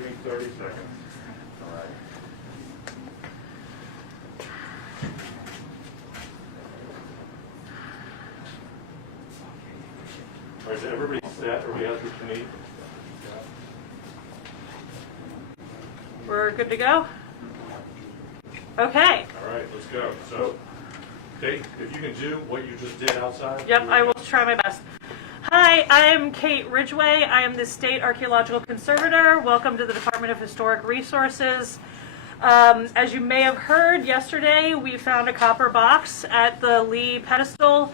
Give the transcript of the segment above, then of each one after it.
Give me 30 seconds. All right. All right, is everybody set? Everybody has what you need? We're good to go? Okay. All right, let's go. So, Kate, if you can do what you just did outside. Yep, I will try my best. Hi, I am Kate Ridgway. I am the State Archaeological Conservator. Welcome to the Department of Historic Resources. As you may have heard, yesterday we found a copper box at the Lee pedestal.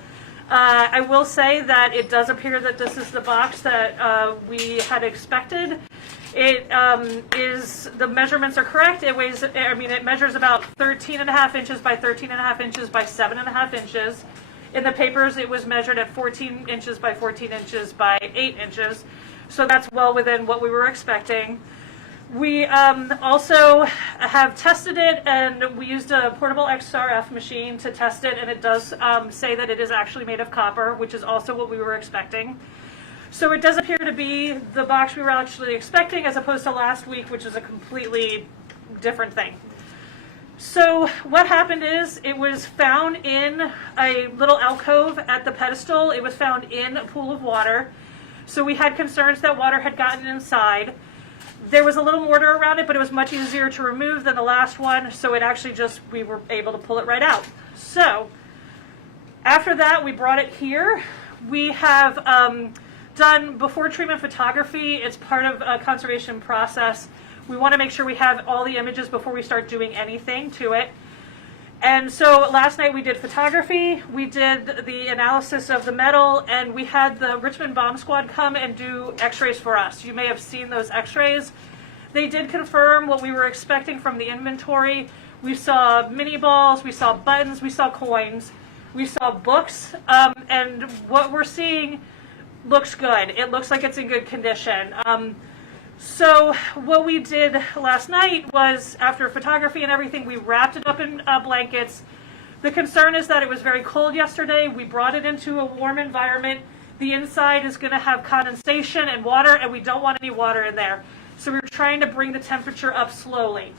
I will say that it does appear that this is the box that we had expected. It is, the measurements are correct. It weighs, it measures about 13.5 inches by 13.5 inches by 7.5 inches. In the papers, it was measured at 14 inches by 14 inches by 8 inches. So that's well within what we were expecting. We also have tested it, and we used a portable XRF machine to test it, and it does say that it is actually made of copper, which is also what we were expecting. So it does appear to be the box we were actually expecting, as opposed to last week, which is a completely different thing. So what happened is it was found in a little alcove at the pedestal. It was found in a pool of water. So we had concerns that water had gotten inside. There was a little mortar around it, but it was much easier to remove than the last one. So it actually just, we were able to pull it right out. So after that, we brought it here. We have done before treatment photography. It's part of a conservation process. We want to make sure we have all the images before we start doing anything to it. And so last night we did photography, we did the analysis of the metal, and we had the Richmond Bomb Squad come and do x-rays for us. You may have seen those x-rays. They did confirm what we were expecting from the inventory. We saw mini balls, we saw buttons, we saw coins, we saw books, and what we're seeing looks good. It looks like it's in good condition. So what we did last night was, after photography and everything, we wrapped it up in blankets. The concern is that it was very cold yesterday. We brought it into a warm environment. The inside is going to have condensation and water, and we don't want any water in there. So we were trying to bring the temperature up slowly.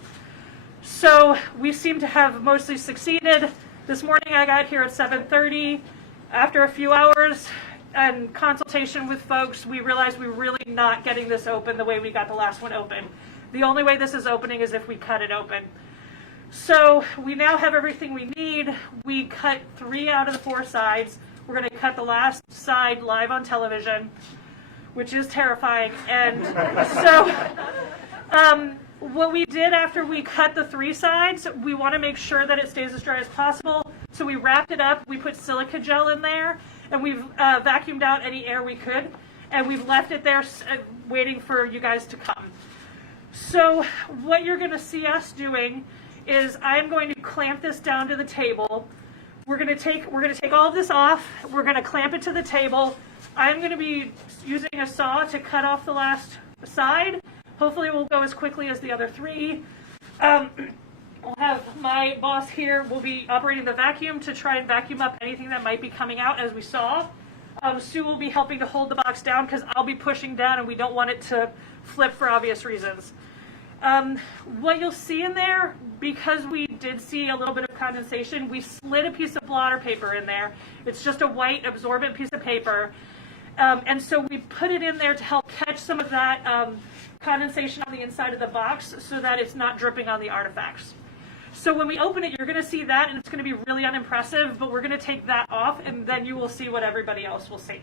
So we seem to have mostly succeeded. This morning I got here at 7:30. After a few hours and consultation with folks, we realized we were really not getting this open the way we got the last one open. The only way this is opening is if we cut it open. So we now have everything we need. We cut 3 out of the 4 sides. We're going to cut the last side live on television, which is terrifying. And so what we did after we cut the 3 sides, we want to make sure that it stays as dry as possible. So we wrapped it up. We put silica gel in there, and we've vacuumed out any air we could, and we've left it there waiting for you guys to come. So what you're going to see us doing is I'm going to clamp this down to the table. We're going to take all of this off. We're going to clamp it to the table. I'm going to be using a saw to cut off the last side. Hopefully it will go as quickly as the other 3. I'll have my boss here will be operating the vacuum to try and vacuum up anything that might be coming out, as we saw. Sue will be helping to hold the box down because I'll be pushing down and we don't want it to flip for obvious reasons. What you'll see in there, because we did see a little bit of condensation, we slid a piece of blotter paper in there. It's just a white absorbent piece of paper. And so we put it in there to help catch some of that condensation on the inside of the box so that it's not dripping on the artifacts. So when we open it, you're going to see that, and it's going to be really unimpressive, but we're going to take that off, and then you will see what everybody else will see.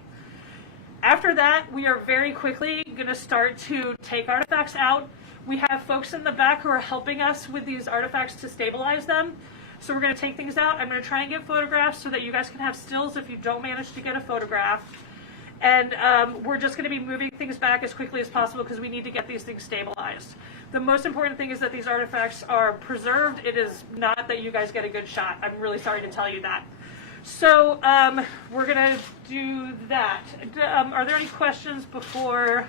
After that, we are very quickly going to start to take artifacts out. We have folks in the back who are helping us with these artifacts to stabilize them. So we're going to take things out. I'm going to try and get photographs so that you guys can have stills if you don't manage to get a photograph. And we're just going to be moving things back as quickly as possible because we need to get these things stabilized. The most important thing is that these artifacts are preserved. It is not that you guys get a good shot. I'm really sorry to tell you that. So we're going to do that. Are there any questions before?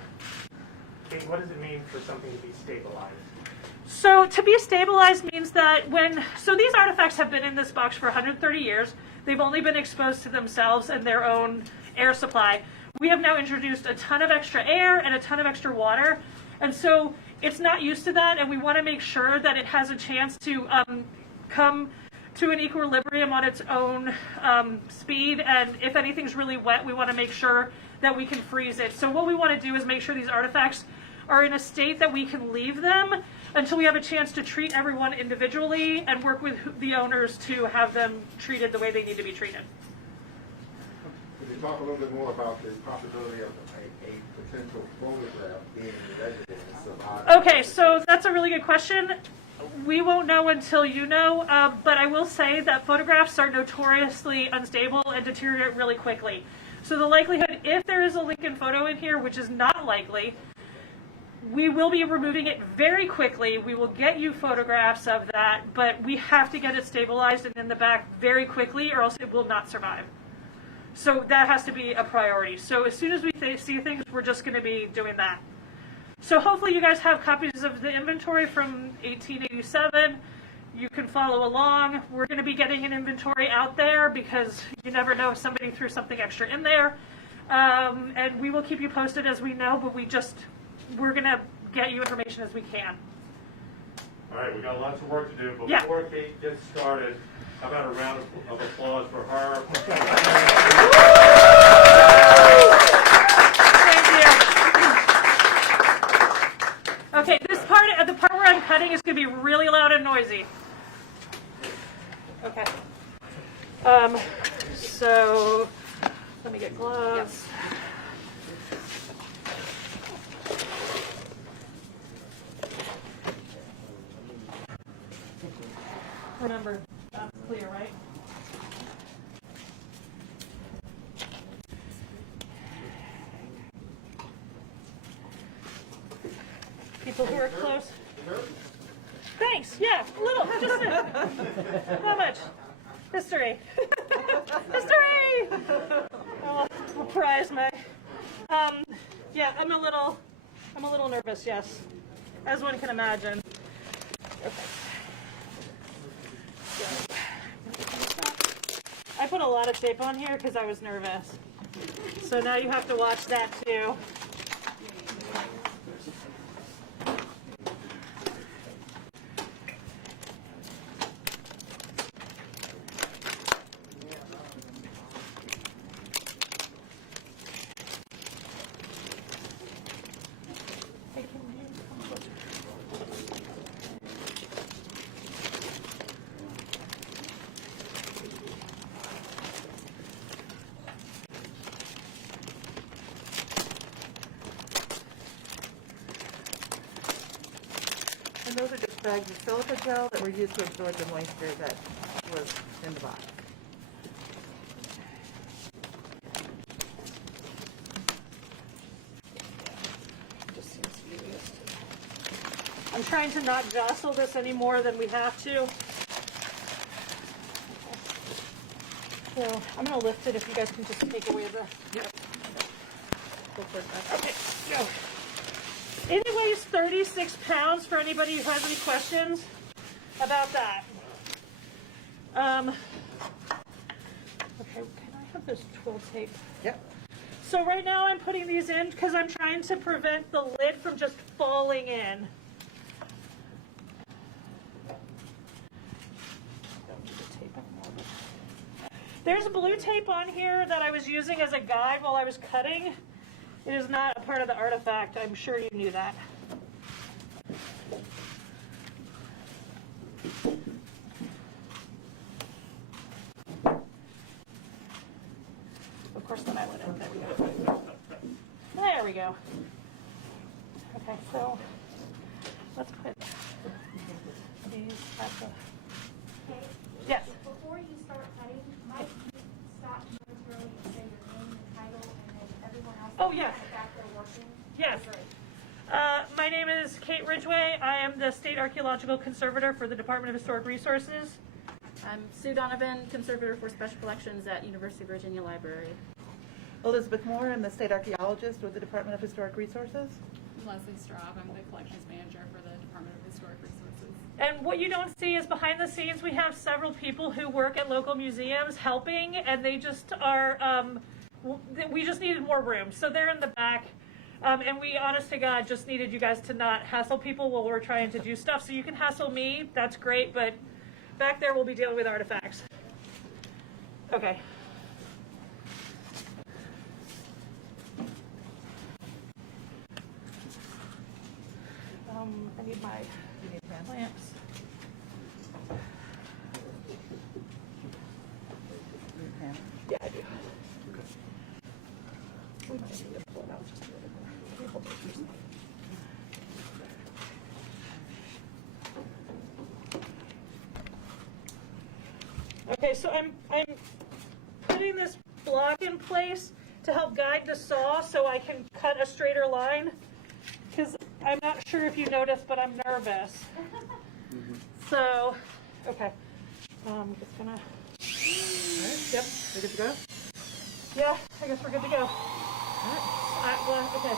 Okay, what does it mean for something to be stabilized? So to be stabilized means that so these artifacts have been in this box for 130 years. They've only been exposed to themselves and their own air supply. We have now introduced a ton of extra air and a ton of extra water. And so it's not used to that, and we want to make sure that it has a chance to come to an equilibrium on its own speed, and if anything's really wet, we want to make sure that we can freeze it. So what we want to do is make sure these artifacts are in a state that we can leave them until we have a chance to treat everyone individually and work with the owners to have them treated the way they need to be treated. Could you talk a little bit more about the possibility of a potential photograph being in residence of Okay, so that's a really good question. We won't know until you know, but I will say that photographs are notoriously unstable and deteriorate really quickly. So the likelihood, if there is a Lincoln photo in here, which is not likely, we will be removing it very quickly. We will get you photographs of that, but we have to get it stabilized and in the back very quickly, or else it will not survive. So that has to be a priority. So as soon as we see things, we're just going to be doing that. So hopefully you guys have copies of the inventory from 1887. You can follow along. We're going to be getting an inventory out there because you never know if somebody threw something extra in there. And we will keep you posted as we know, but we're going to get you information as we can. All right, we got lots of work to do. But Yeah. before Kate gets started, how about a round of applause for her? Okay, the part where I'm cutting is going to be really loud and noisy. Okay. So let me get gloves. Remember, that's clear, right? People who are close. Thanks. Yeah, a little. Just a, how much? History. History. Oh, I'll prize my. Yeah, I'm a little nervous. Yes, as one can imagine. Okay. So, I put a lot of tape on here because I was nervous. So now you have to watch that too. And those are just bags of silica gel that were used to absorb the moisture that was in the box. I'm trying to not jostle this any more than we have to. So I'm going to lift it if you guys can just take away the... Yep. Go for it. Okay, go. It weighs 36 pounds for anybody who has any questions about that. Okay, can I have this twill tape? Yep. So right now I'm putting these in because I'm trying to prevent the lid from just falling in. There's blue tape on here that I was using as a guide while I was cutting. It is not a part of the artifact. I'm sure you knew that. Of course, then I went in. There we go. There we go. Okay, so let's put these at the... Yes. Before you start cutting, might you stop momentarily and say your name and title, and then everyone else Oh, yes. back there working? Yes. My name is Kate Ridgway. I am the State Archaeological Conservator for the Department of Historic Resources. I'm Sue Donovan, Conservator for Special Collections at University of Virginia Library. Elizabeth Moore, I'm the State Archaeologist with the Department of Historic Resources. Leslie Straub, I'm the Collections Manager for the Department of Historic Resources. And what you don't see is behind the scenes we have several people who work at local museums helping, and they just are, we just needed more room. So they're in the back And we, honest to God, just needed you guys to not hassle people while we're trying to do stuff. So you can hassle me, that's great, but back there we'll be dealing with artifacts. Okay. I need my lamps. Yeah, I do. We might need to pull it out just a little more. Hold it for a second. Okay, so I'm putting this block in place to help guide the saw so I can cut a straighter line. Because I'm not sure if you noticed, but I'm nervous. So, okay. Just gonna. Yep. We good to go? Yeah, I guess we're good to go. Well, okay.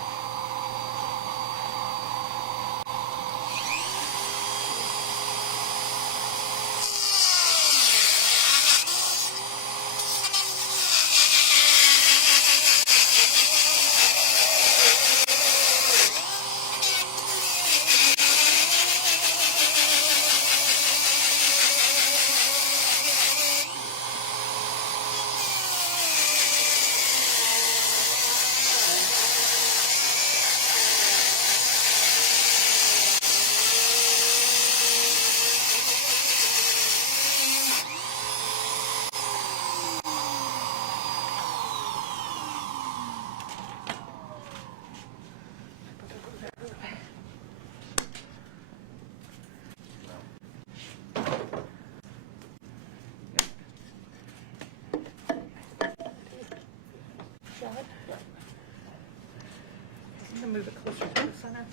I'm gonna move it closer to the center.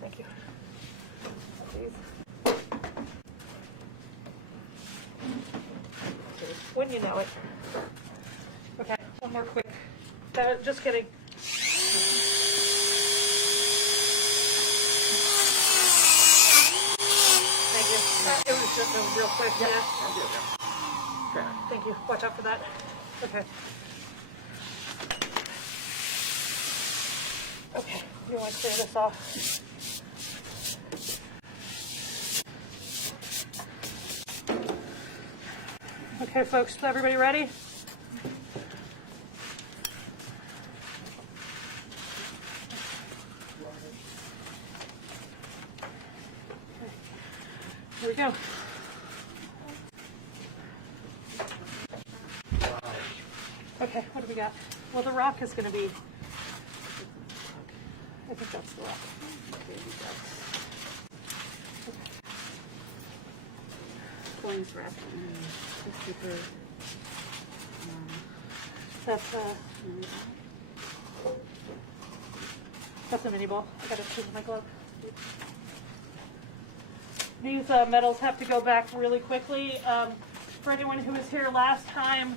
Thank you. Please. Wouldn't you know it? Okay, one more quick. Just kidding. Thank you. It was just a real quick. Yeah. Thank you. Watch out for that. Okay. Okay, you want to clear this off? Okay, folks, everybody ready? Here we go. Okay, what do we got? Well, the rock is going to be, I think that's the rock. Coins wrapped in the super. That's a mini ball. I gotta change my glove. These metals have to go back really quickly. For anyone who was here last time,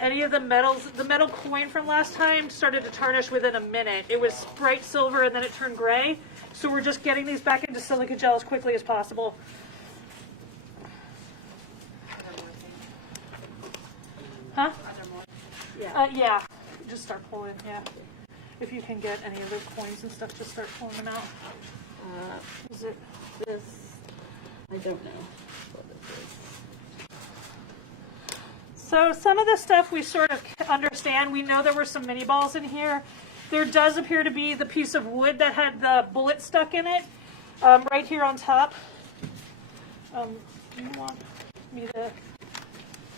any of the metals, the metal coin from last time started to tarnish within a minute. It was bright silver and then it turned gray. So we're just getting these back into silica gel as quickly as possible. Huh? Yeah. Just start pulling, yeah. If you can get any of those coins and stuff, just start pulling them out. Is it This, I don't know what this is. So some of the stuff we sort of understand. We know there were some mini balls in here. There does appear to be the piece of wood that had the bullet stuck in it, right here on top. Do you want me to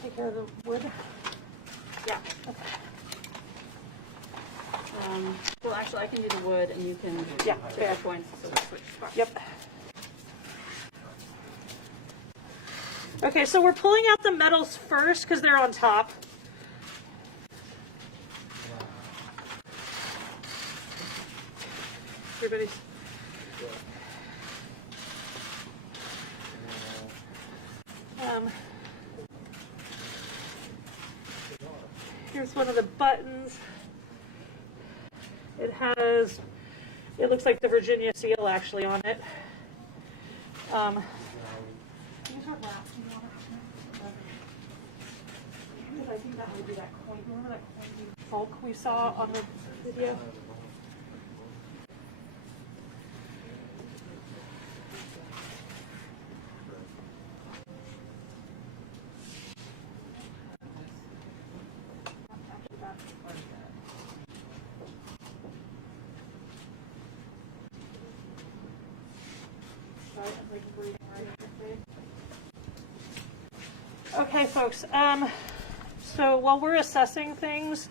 take care of the wood? Yeah. Okay. Well, actually, I can do the wood, and you can Yeah, take fair. the coins. So we'll switch spots. Yep. Okay, so we're pulling out the metals first because they're on top. Everybody's. Here's one of the buttons. It has, it looks like the Virginia seal actually on it. These are last. I think that would be that coin. Remember that coin bulk we saw on the video? Okay, folks. So while we're assessing things,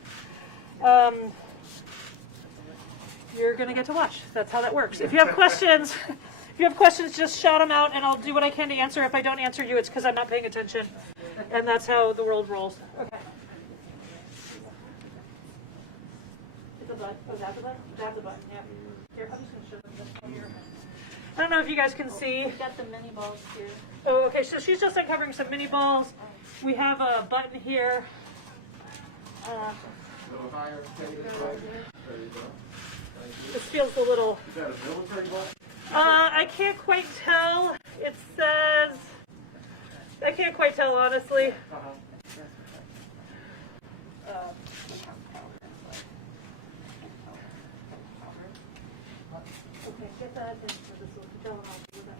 you're going to get to watch. That's how that works. If you have questions, just shout them out, and I'll do what I can to answer. If I don't answer you, it's because I'm not paying attention, and that's how the world rolls. Okay. It's a button. Oh, that's a button. That's a button. Yeah. Here, I'm just going to show them this one here. I don't know if you guys can see. We've got the mini balls here. Oh, okay. So she's just uncovering some mini balls. We have a button here. A little higher, take it right there. There you go. Thank you. This feels a little. Is that a military ball? I can't quite tell. It says. I can't quite tell, honestly. Okay, get that in for this little tell them I'll do that.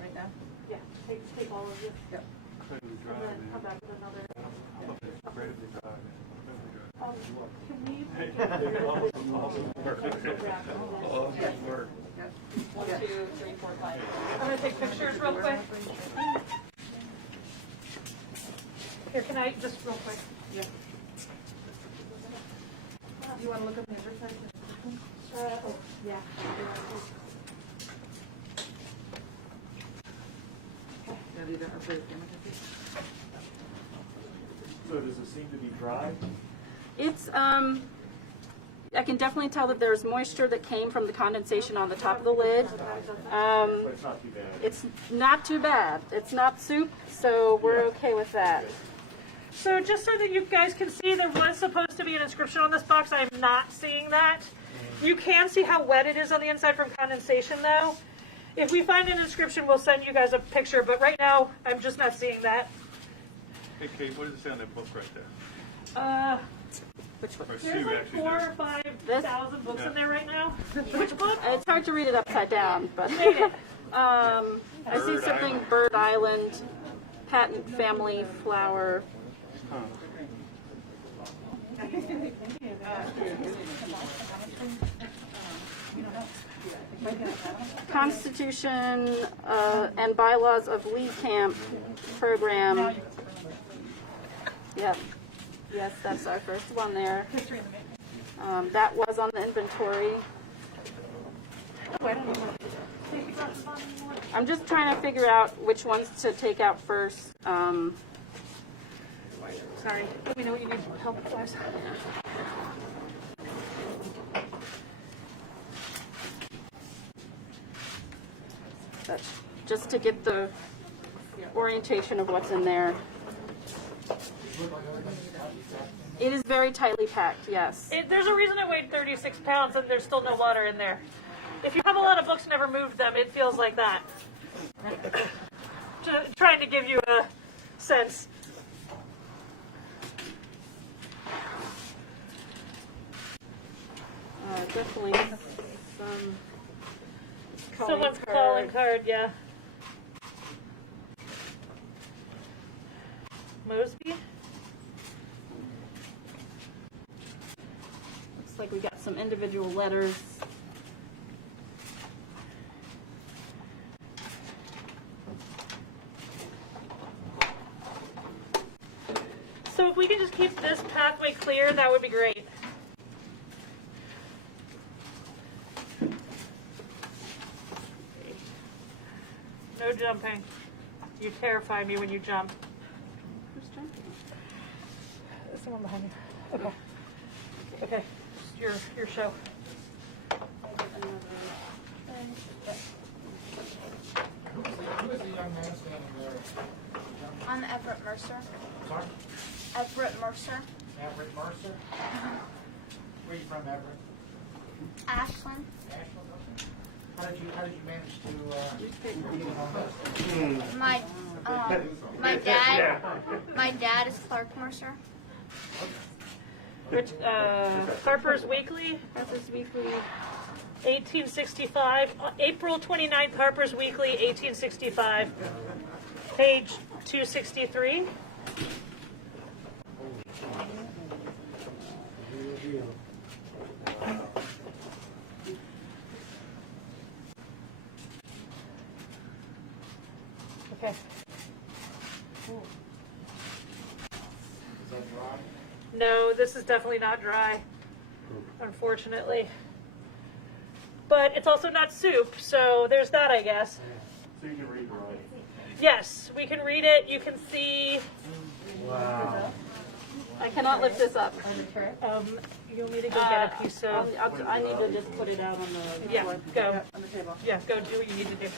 Right now? Yeah, take all of this. Yep. And then come back with another. Can we make it clear that One, two, three, four, five. I'm gonna take pictures real quick. Here, can I just real quick? Yeah. Do you want to look up the other side? Oh, yeah. Yeah, these are approved images. So does it seem to be dry? It's, I can definitely tell that there's moisture that came from the condensation on the top of the lid. But it's not too bad. It's not too bad. It's not soup, so we're okay with that. So just so that you guys can see, there was supposed to be an inscription on this box. I'm not seeing that. You can see how wet it is on the inside from condensation, though. If we find an inscription, we'll send you guys a picture, but right now, I'm just not seeing that. Hey, Kate, what does it say on that book right there? Which one? Or There's Sue like actually 4,000 did. or 5,000 books Yeah. in there right now. Which book? It's hard to read it upside down, but I see Bird something Island. Bird Island, patent family flower. Constitution and bylaws of Lee Camp program. Yep. Yes, that's our first one there. That was on the inventory. I'm just trying to figure out which ones to take out first. Sorry. Let me know what you need help with, guys. But just to get the orientation of what's in there. It is very tightly packed, yes. There's a reason it weighed 36 pounds and there's still no water in there. If you have a lot of books and never moved them, it feels like that. Trying to give you a sense. Definitely some Someone's calling card, yeah. Mosby? Looks like we got some individual letters. So if we can just keep this pathway clear, that would be great. No jumping. You terrify me when you jump. Who's jumping? There's someone behind you. Okay. Okay. Your show. Who is the young man standing there? I'm Everett Mercer. Sorry? Everett Mercer. Everett Mercer? Where are you from, Everett? Ashland. Ashland, okay. How did you manage to, get on this? My dad is Clark Mercer. Harper's Weekly, Harper's Weekly. 1865. April 29th, Harper's Weekly, 1865. Page 263. Okay. Is that dry? No, this is definitely not dry, unfortunately. But it's also not soup, so there's that, I guess. So you can read right. Yes, we can read it. You can see. Wow. I cannot lift this up. You'll need to go get a piece of. I need to just put it out on the Yeah, go. on the table. Yeah, go do what you need to do.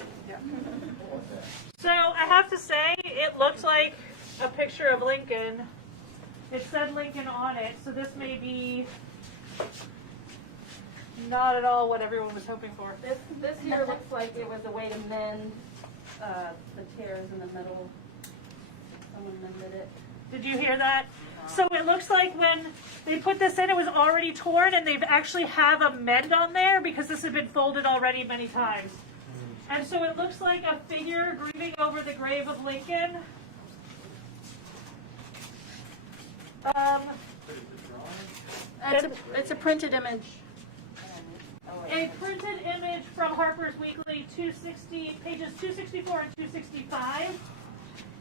So I have to say, it looks like a picture of Lincoln. It said Lincoln on it, so this may be not at all what everyone was hoping for. This here looks like it was a way to mend the tears in the middle. Someone mended it. Did you hear that? So it looks like when they put this in, it was already torn, and they've actually have a mend on there because this had been folded already many times. And so it looks like a figure grieving over the grave of Lincoln. It's a printed image. A printed image from Harper's Weekly, pages 264 and 265.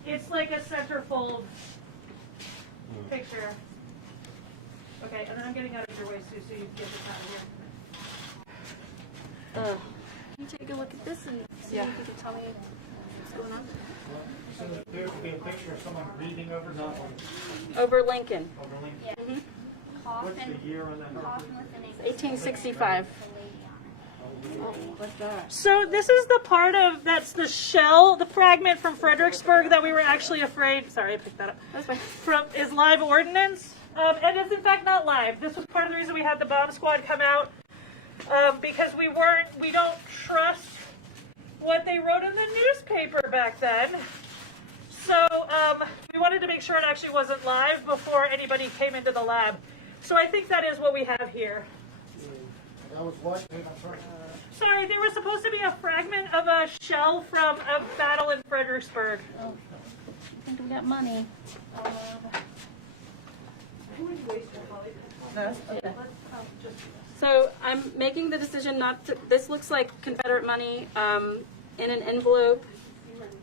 It's like a centerfold picture. Okay, and then I'm getting out of your way, Sue, so you can get this out of here. Can you take a look at this and see if you can tell me what's going on? So there would be a picture of someone reading over something Over Lincoln, over Lincoln. Mhm. What's the year on that? 1865. What's that? So this is the part of, that's the shell, the fragment from Fredericksburg that we were actually afraid, sorry, I picked that up, That's fine. from, is live ordnance. And it's in fact not live. This was part of the reason we had the bomb squad come out, because we don't trust what they wrote in the newspaper back then. So we wanted to make sure it actually wasn't live before anybody came into the lab. So I think that is what we have here. That was what? I'm sorry. Sorry, there was supposed to be a fragment of a shell from a battle in Fredericksburg. I think we got money. So I'm making the decision not to, this looks like Confederate money in an envelope.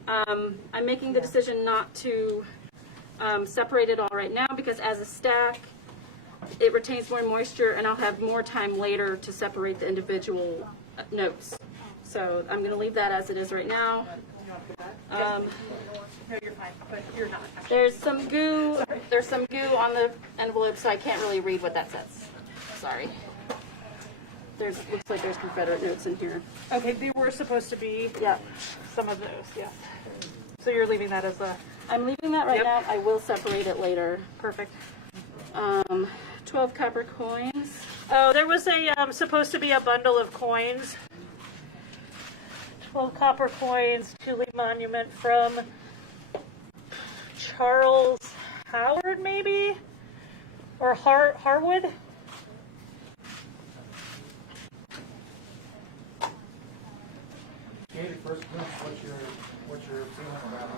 I'm making the decision not to separate it all right now because as a stack, it retains more moisture and I'll have more time later to separate the individual notes. So I'm going to leave that as it is right now. No, you're fine, but you're not. There's some goo on the envelope, so I can't really read what that says. Sorry. Looks like there's Confederate notes in here. Okay, there were supposed to be Yeah. some of those, yeah. So you're leaving that as a, I'm leaving that right Yep. now. I will separate it later. perfect. 12 copper coins. Oh, there was a, supposed to be a bundle of coins. 12 copper coins, Chile monument from Charles Howard, maybe? Or Harwood? Katie, first, what's your feeling about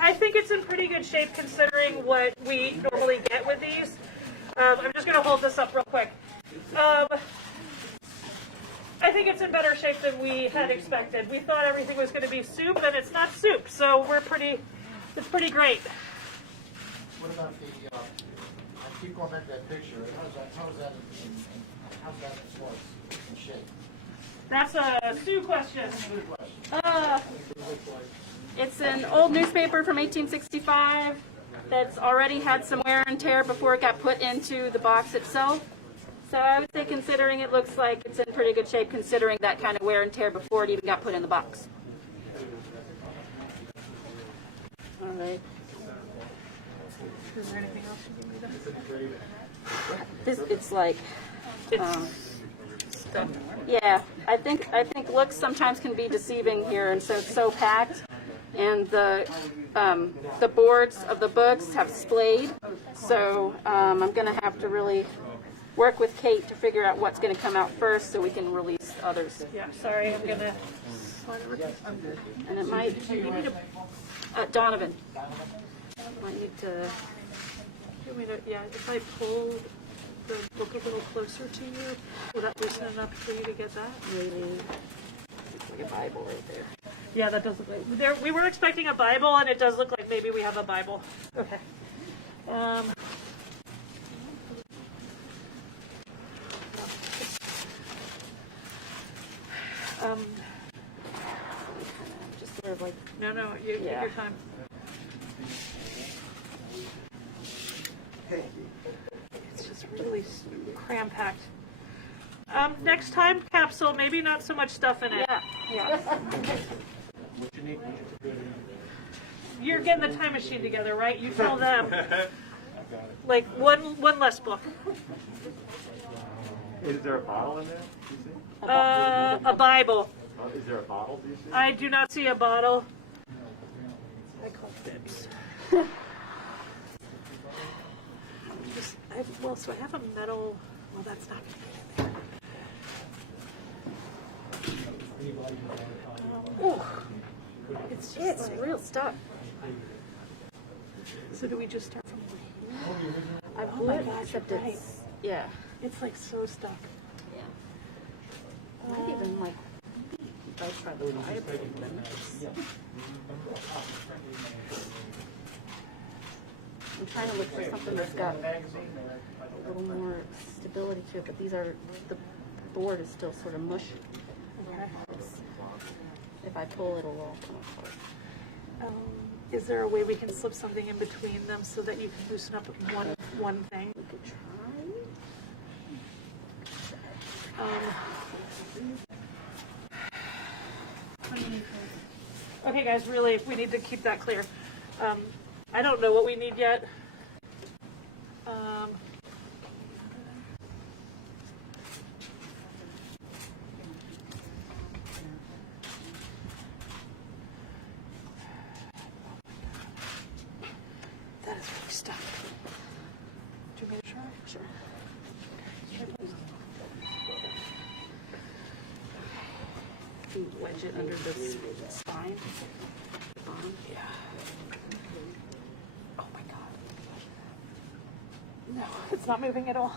I think it's in pretty good shape considering what we normally get with these. I'm just going to hold this up real quick. I think it's in better shape than we had expected. We thought everything was going to be soup, and it's not soup, so it's pretty great. What about I keep going back to that picture, how's that as far as in shape? That's a Sue question. It's an old newspaper from 1865 that's already had some wear and tear before it got put into the box itself. So I would say considering it looks like it's in pretty good shape considering that kind of wear and tear before it even got put in the box. All right. Is there anything else you need? It's like, yeah, I think looks sometimes can be deceiving here, and so it's so packed, and the boards of the books have splayed, so I'm gonna have to really work with Kate to figure out what's gonna come out first, so we can release others. Yeah, sorry, I'm gonna. And it might, Donovan, might need to. Yeah, if I pull the book a little closer to you, will that loosen enough for you to get that? Maybe. like a Bible right there. Yeah, that does look like, there, we were expecting a Bible, and it does look like maybe we have a Bible. Okay. Just sort of like, No, you take Yeah. your time. It's just really cram-packed. Next time, Capsule, maybe not so much stuff in it. yeah. You're getting the time machine together, right? You tell them. Like, one less book. Is there a bottle in there, do you see? A Bible. Is there a bottle, do you see? I do not see a bottle. I call fibs. So I have a metal. Well, that's not going to be in there. It's real stuff. So do we just start from here? I Oh my would, gosh, except you're right. it's, yeah. It's like so stuck. Yeah. Might even like, if I try the Bible, then it's... I'm trying to look for something that's got a little more stability to it, but these are, the board is still sort of mushy. If I pull it, it'll all come apart. Is there a way we can slip something in between them so that you can loosen up one thing? We could try. Okay, guys, really, we need to keep that clear. I don't know what we need yet. That is really stuck. Do you want me to try? Sure. Wedge it under this spine. Yeah. Oh my god. No, it's not moving at all.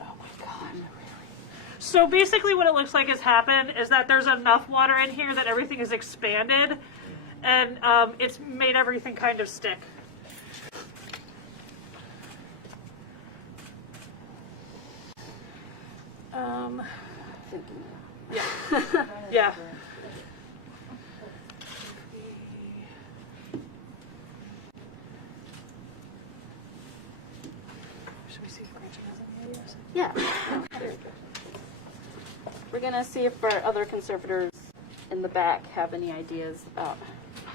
Oh my god, really? So basically what it looks like has happened is that there's enough water in here that everything is expanded, and it's made everything kind of stick. Yeah. Yeah. Should we see if Gretchen has any ideas? Yeah. Very good. We're going to see if our other conservators in the back have any ideas about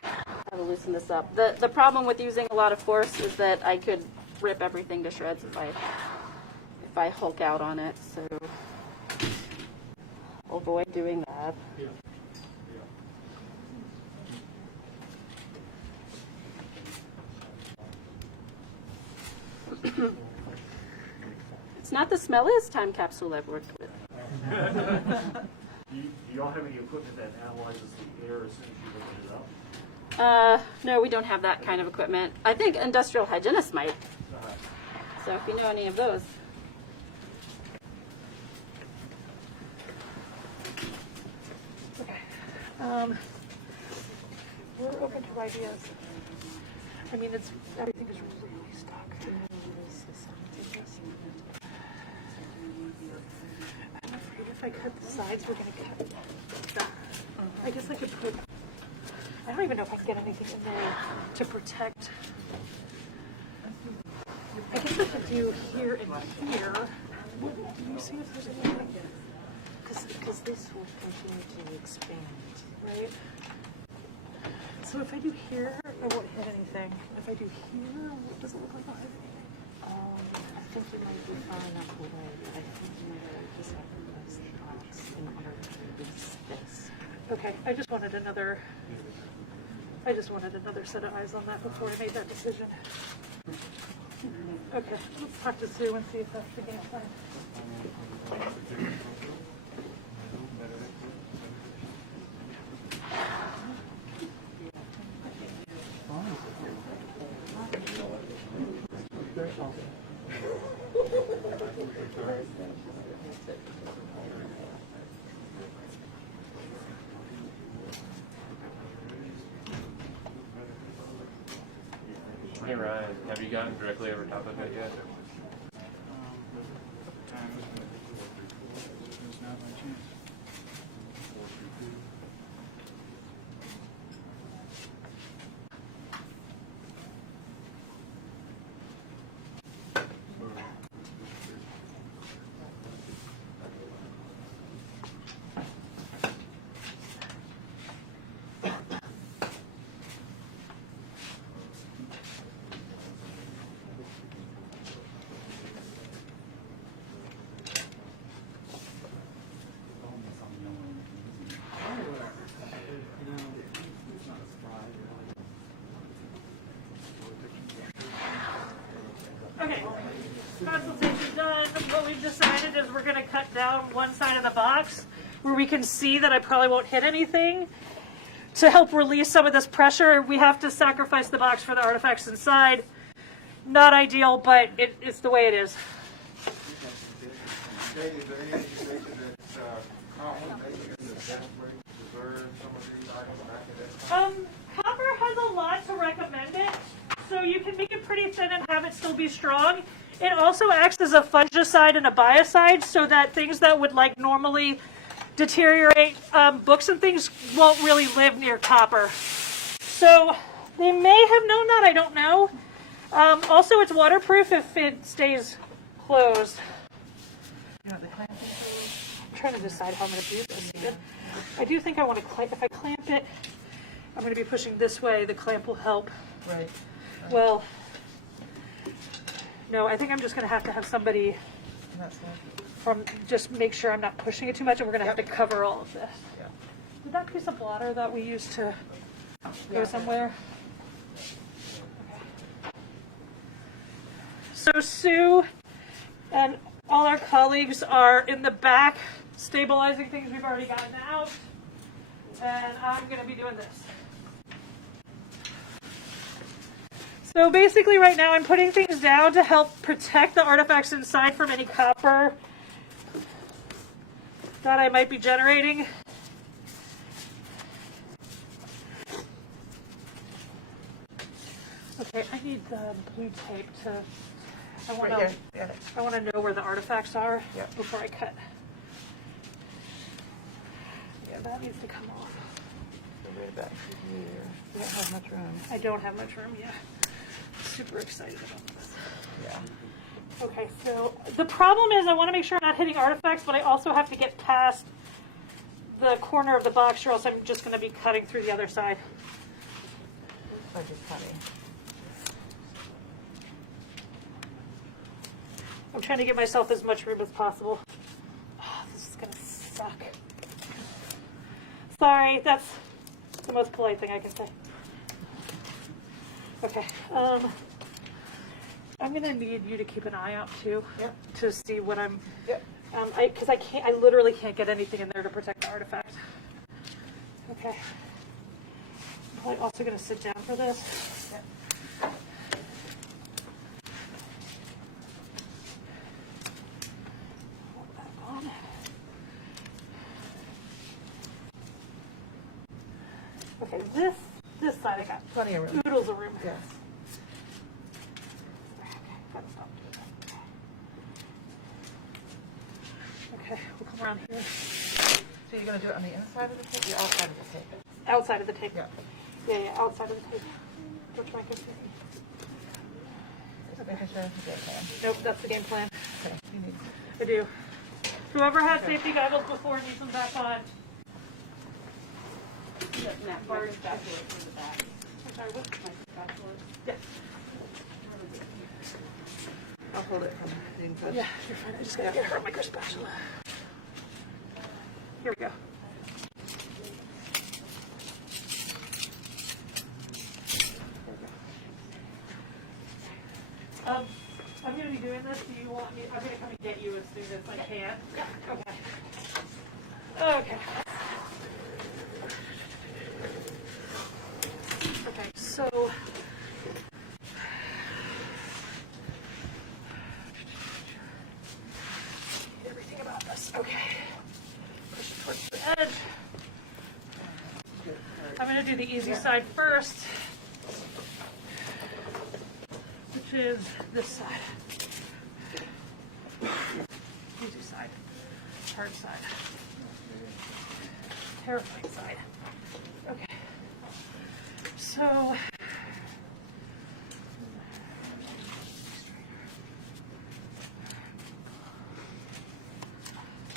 how to loosen this up. The problem with using a lot of force is that I could rip everything to shreds if I hulk out on it, so I'll avoid doing that. It's not the smelliest time capsule I've worked with. Do y'all have any equipment that analyzes the air as soon as you look it up? No, we don't have that kind of equipment. I think industrial hygienists might. So if you know any of those. Okay. We're open to ideas. I mean, everything is really stuck. I'm afraid if I cut the sides, we're going to cut that. I guess I could put, I don't even know if I can get anything in there to protect. I guess I could do here and here. Can you see if there's anything? Because this will continue to expand, right? So if I do here, I won't hit anything. If I do here, does it look like I'll hit anything? I think you might be far enough away, but I think you might just have to place the box in order to release this. Okay, I just wanted another set of eyes on that before I made that decision. Okay, let's talk to Sue and see if that's the game plan. Hey Ryan, have you gotten directly over top of it yet? Okay, consultation done. What we've decided is we're gonna cut down one side of the box where we can see that I probably won't hit anything. To help release some of this pressure, we have to sacrifice the box for the artifacts inside. Not ideal, but it's the way it is. Kate, is there any indication that common maybe in the death rate preserve some of these items back in that? Copper has a lot to recommend it, so you can make it pretty thin and have it still be strong. It also acts as a fungicide and a biocide, so that things that would like normally deteriorate, books and things won't really live near copper. So they may have known that, I don't know. Also, it's waterproof if it stays closed. I'm trying to decide how I'm going to do this. I do think I want to clamp. If I clamp it, I'm going to be pushing this way. The clamp will help. Right. Well, no, I think I'm just going to have somebody from just make sure I'm not pushing it too much, and we're going to have to cover all of this. Yeah. Did that piece of blotter that we used to go somewhere? Okay. So Sue and all our colleagues are in the back stabilizing things we've already gotten out, and I'm going to be doing this. So basically right now I'm putting things down to help protect the artifacts inside from any copper that I might be generating. Okay, I need the blue tape to, I want Right to, here. Yeah. I want to know where the artifacts are Yep. before I cut. Yeah, that needs to come off. So right back here. You don't have much room. I don't have much room yet. Super excited about this. Yeah. Okay, so the problem is I want to make sure I'm not hitting artifacts, but I also have to get past the corner of the box, or else I'm just going to be cutting through the other side. So just cutting. I'm trying to give myself as much room as possible. Oh, this is going to suck. Sorry, that's the most polite thing I can say. Okay, I'm going to need you to keep an eye out too, Yep. to see what I'm, Yep. because I literally can't get anything in there to protect the artifact. Okay. I'm probably also going to sit down for this. Yep. Hold that on. Okay, this side I got Plenty of room. oodles of room. Yes. Okay, we'll come around here. So you're going to do it on the inside of the tape or outside of the tape? Outside of the tape. Yeah. Yeah, outside of the tape. Which one can Just making sure it's a good plan. Nope, that's the game plan. Okay. You need. I do. Whoever had safety goggles before needs them back on. Mark spatula for the back. I'm sorry, what? My spatula. Yes. I'll hold it from the inside. Yeah, you're fine. I just gotta get her a micro spatula. Here we go. I'm going to be doing this. Do you want me? I'm going to come and get you as soon as I can. Okay. Okay. Okay. So, do the easy side first, which is this side. Easy side, hard side, terrifying side. Okay, so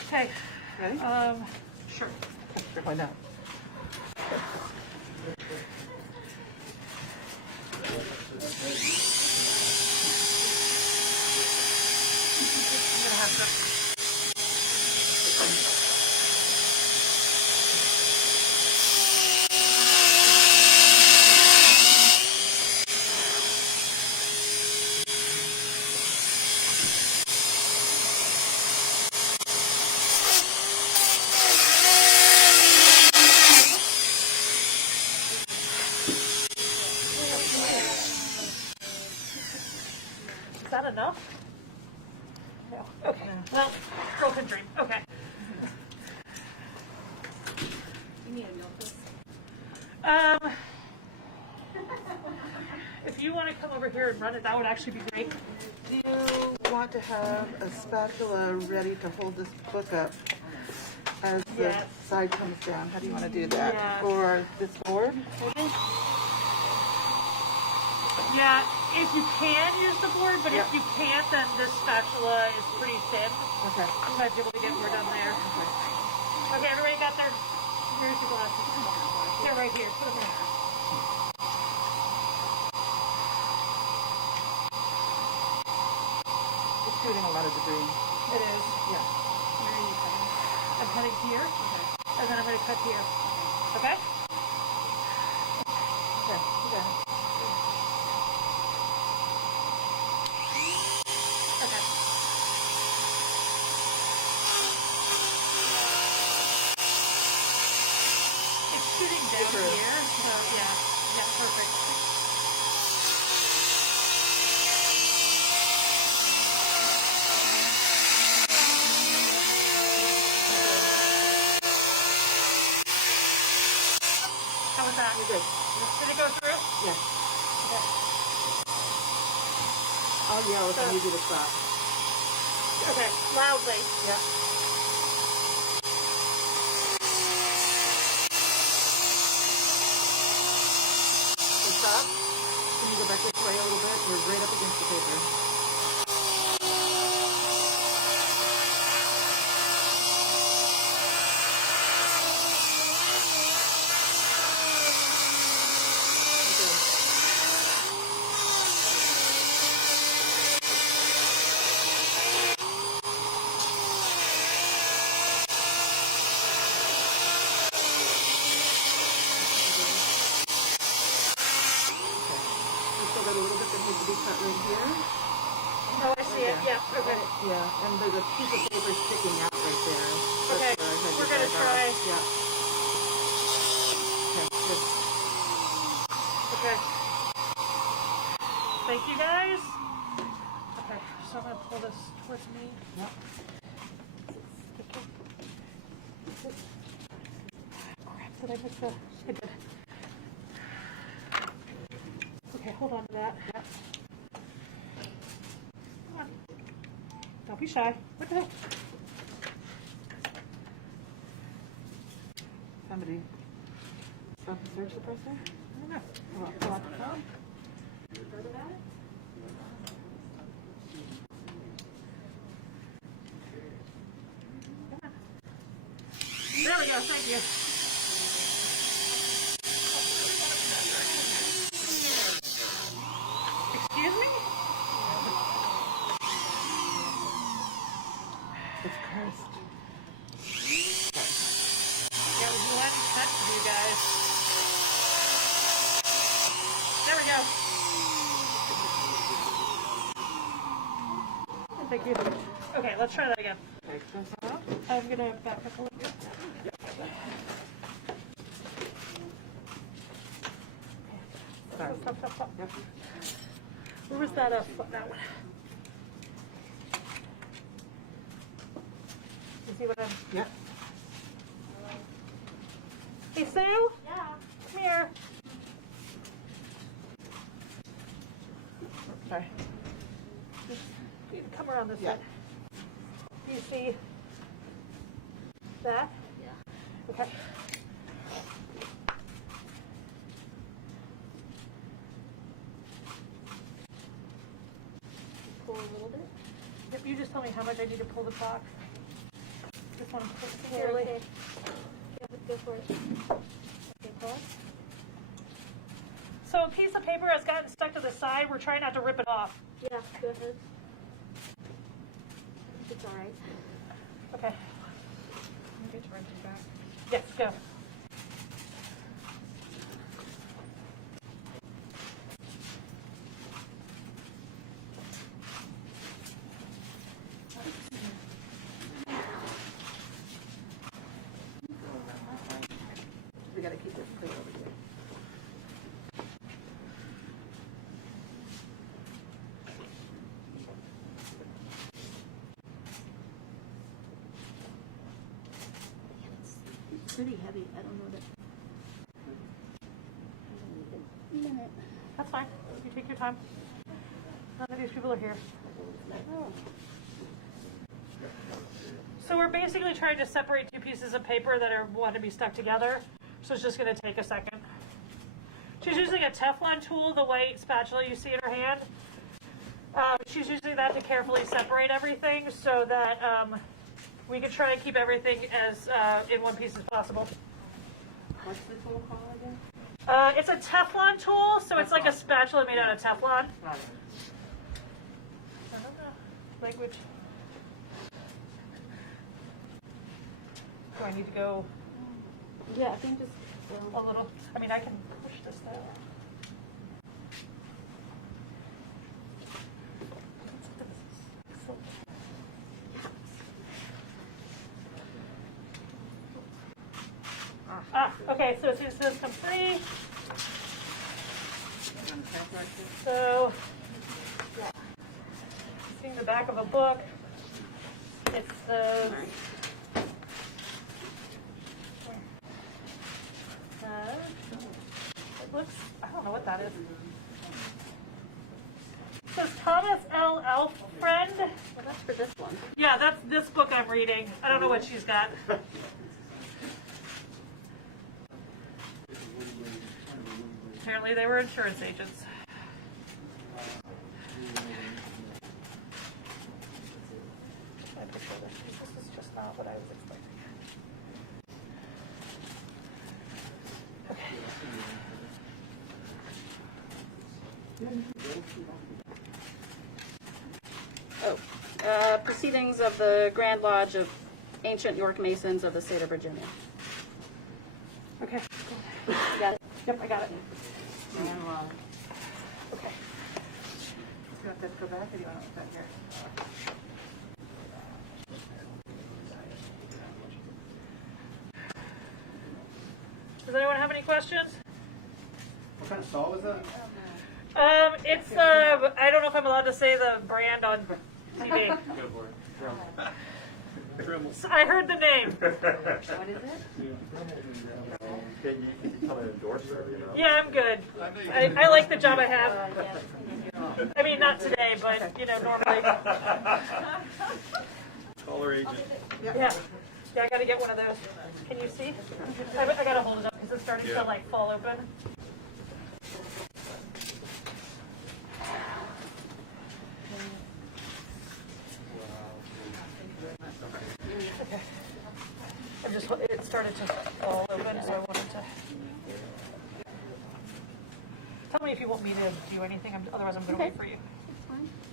okay. Ready? Sure. Why not? I'm gonna have to. Is that enough? No. Okay. Well, girl can dream. Okay. You need a notebook. If you want to come over here and run it, that would actually be great. Do you want to have a spatula ready to hold this book up as the Yes. side comes down? How do you want to do that? Yes. Or this board, maybe? Yeah, if you can use the board, but Yep. if you can't, then this spatula is pretty thin. Okay. You might be able to get more done there. Okay, everybody got their, here's your glasses. They're right here. Put them in there. It's shooting a lot of debris. It is. Yeah. Where are you cutting? I'm cutting here, and then I'm going to cut here. Okay? Okay. You got it. Okay. It's shooting down True. here, so yeah. Yeah, perfect. How was that? You're good. Did it go through? Yeah. Okay. I'll yell if I need you to stop. Okay, loudly. Yeah. Okay, stop. Can you go back this way a little bit? You're right up against the paper. We still got a little bit that needs to be cut right here. Oh, I see it. Yeah, okay. Yeah, and there's a piece of paper sticking out right there. That's Okay, where I had we're you gonna back try. off. Yeah. Okay, good. Okay. Thank you guys. Okay, so I'm gonna pull this towards me. Yep. Crap, did I miss the? I did. Okay, hold on to that. Yep. Come on. Don't be shy. What the heck? Somebody stop the surge suppressor? I don't know. Pull out the phone? There we go. Thank you. Excuse me? It's cursed. Yeah, it was one cut for you guys. There we go. Thank you. Okay, let's try that again. Take this out. I'm gonna back up a little bit. Sorry. Stop. Yep. Where was that? That one. You see what I'm? Yep. Hey, Sue. Yeah. Come here. Sorry. You need to come around this way. Do you see that? Yeah. Okay. Pull a little bit. Yep, you just tell me how much I need to pull the box. Just want to pull it Here, securely. okay. Yeah, go for it. Okay, pull. So a piece of paper has gotten stuck to the side. We're trying not to rip it off. Yeah, go ahead. It's all right. Okay. You get to run it back. Yes, go. We gotta keep this clear over here. It's pretty heavy. I don't know that. Minute. That's fine. You take your time. None of these people are here. So we're basically trying to separate two pieces of paper that want to be stuck together. So it's just going to take a second. She's using a Teflon tool, the white spatula you see in her hand. She's using that to carefully separate everything so that we can try and keep everything as in one piece as possible. What's the tool called again? It's a Teflon tool, so it's like a spatula made out of Teflon. Got it. I don't know. Language. Do I need to go Yeah, I think just. a little? I mean, I can push this down. Okay, so since this comes free, so seeing the back of a book, it says it looks, I don't know what that is. It says Thomas L. Alfred. Well, that's for this one. Yeah, that's this book I'm reading. I don't know what she's got. Apparently they were insurance agents. I picture this. This is just not what I was expecting. Proceedings of the Grand Lodge of Ancient York Masons of the state of Virginia. Okay. You got it? Yep, I got it. Okay. You want that to go back or do you want it back here? Does anyone have any questions? What kind of saw was that? It's I don't know if I'm allowed to say the brand on TV. Go for it. So I heard the name. What is it? Can you come and endorse her, you know? Yeah, I'm good. I like the job I have. I mean, not today, but you know, normally. Call her agent. Yeah. Yeah, I gotta get one of those. Can you see? I gotta hold it up because it's starting to like fall open. Okay. It started to fall open, so I wanted to. Tell me if you want me to do anything, otherwise I'm gonna wait for you.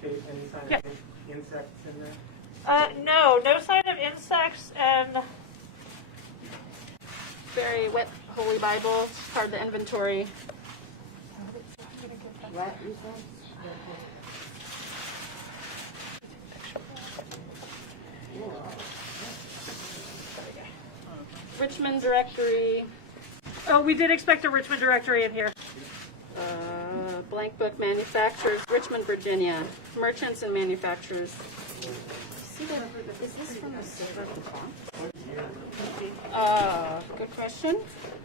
Okay, any sign Yeah. of insects in there? No sign of insects, and Very wet Holy Bible, part of the inventory. What you said? Richmond directory, oh, we did expect a Richmond directory in here. blank book manufacturers, Richmond, Virginia. Merchants and manufacturers, see that, is this from the silver font? Good question.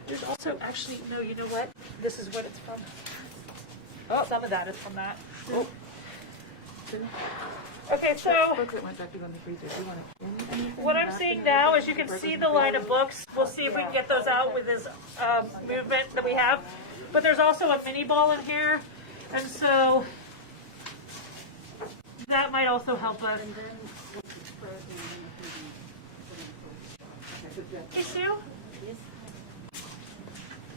There's also actually, no, you know what? This is what it's from. Oh, some of that is from that. Oh. Okay, so what I'm seeing now is you can see the line of books. We'll see if we can get those out with this movement that we have. But there's also a mini ball in here, and so that might also help us. Hey, Sue? Yes.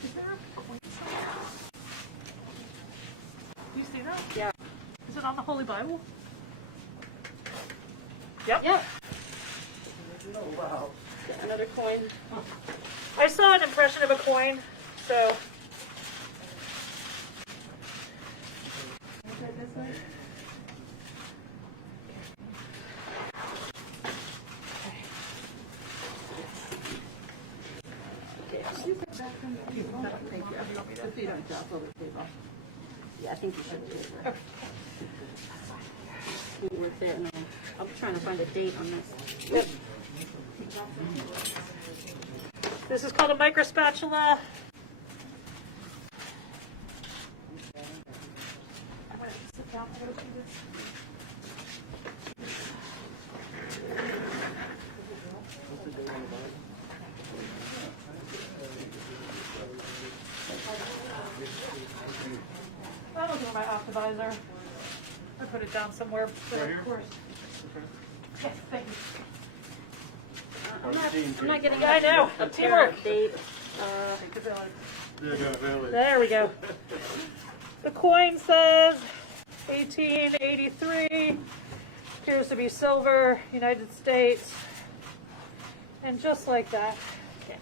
Is there a coin somewhere? Do you see that? Yeah. Is it on the Holy Bible? Yep. Yeah. Another coin. I saw an impression of a coin, so. Yeah, I think you should do it. With there, no. I'm trying to find a date on this. Yep. This is called a micro spatula. I'm gonna sit down a little bit. I'm looking at my optimizer. I put it down somewhere. But of course. Yes, thank you. I'm not getting I know. a Teamwork. date. There we go. The coin says 1883. Appears to be silver, United States. And just like that. Okay.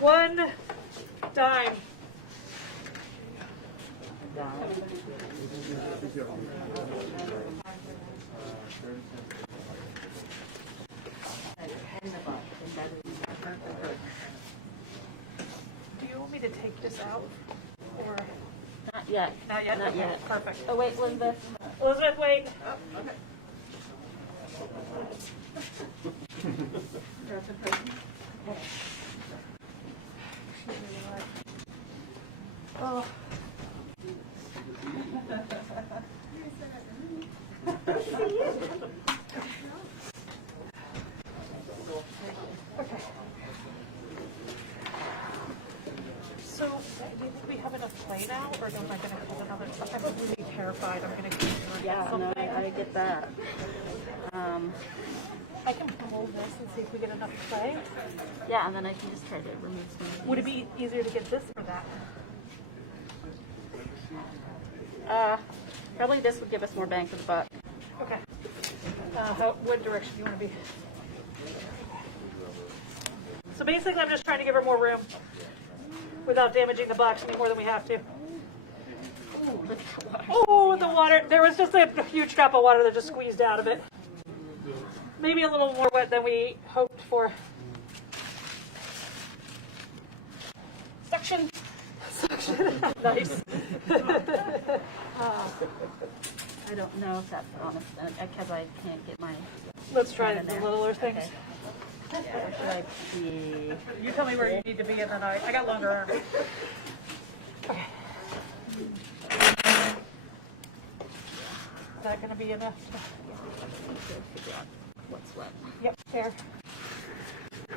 1 dime. Do you want me to take this out? Or Not yet. not yet? Not Okay, yet. Perfect. Oh, wait, Elizabeth. Elizabeth, wait. Oh. Okay. So, do you think we have enough play now, or am I going to call another? I'm really terrified. I'm going to keep doing Yeah, something. no, I get that. I can pull this and see if we get enough play. Yeah, and then I can just try to remove some. Would it be easier to get this or that? Probably this would give us more bang for the buck. Okay. What direction do you want to be? So basically, I'm just trying to give her more room without damaging the box any more than we have to. Oh, the water. There was just a huge drop of water that just squeezed out of it. Maybe a little more wet than we hoped for. Suction. Suction. Nice. I don't know if that's honest, because I can't get my. Let's try hand the in there. littler things. Or should I be? You tell me where you need to be, and then I got longer arms. Okay. Is that going to be enough? Figure out what's what. Yep, there.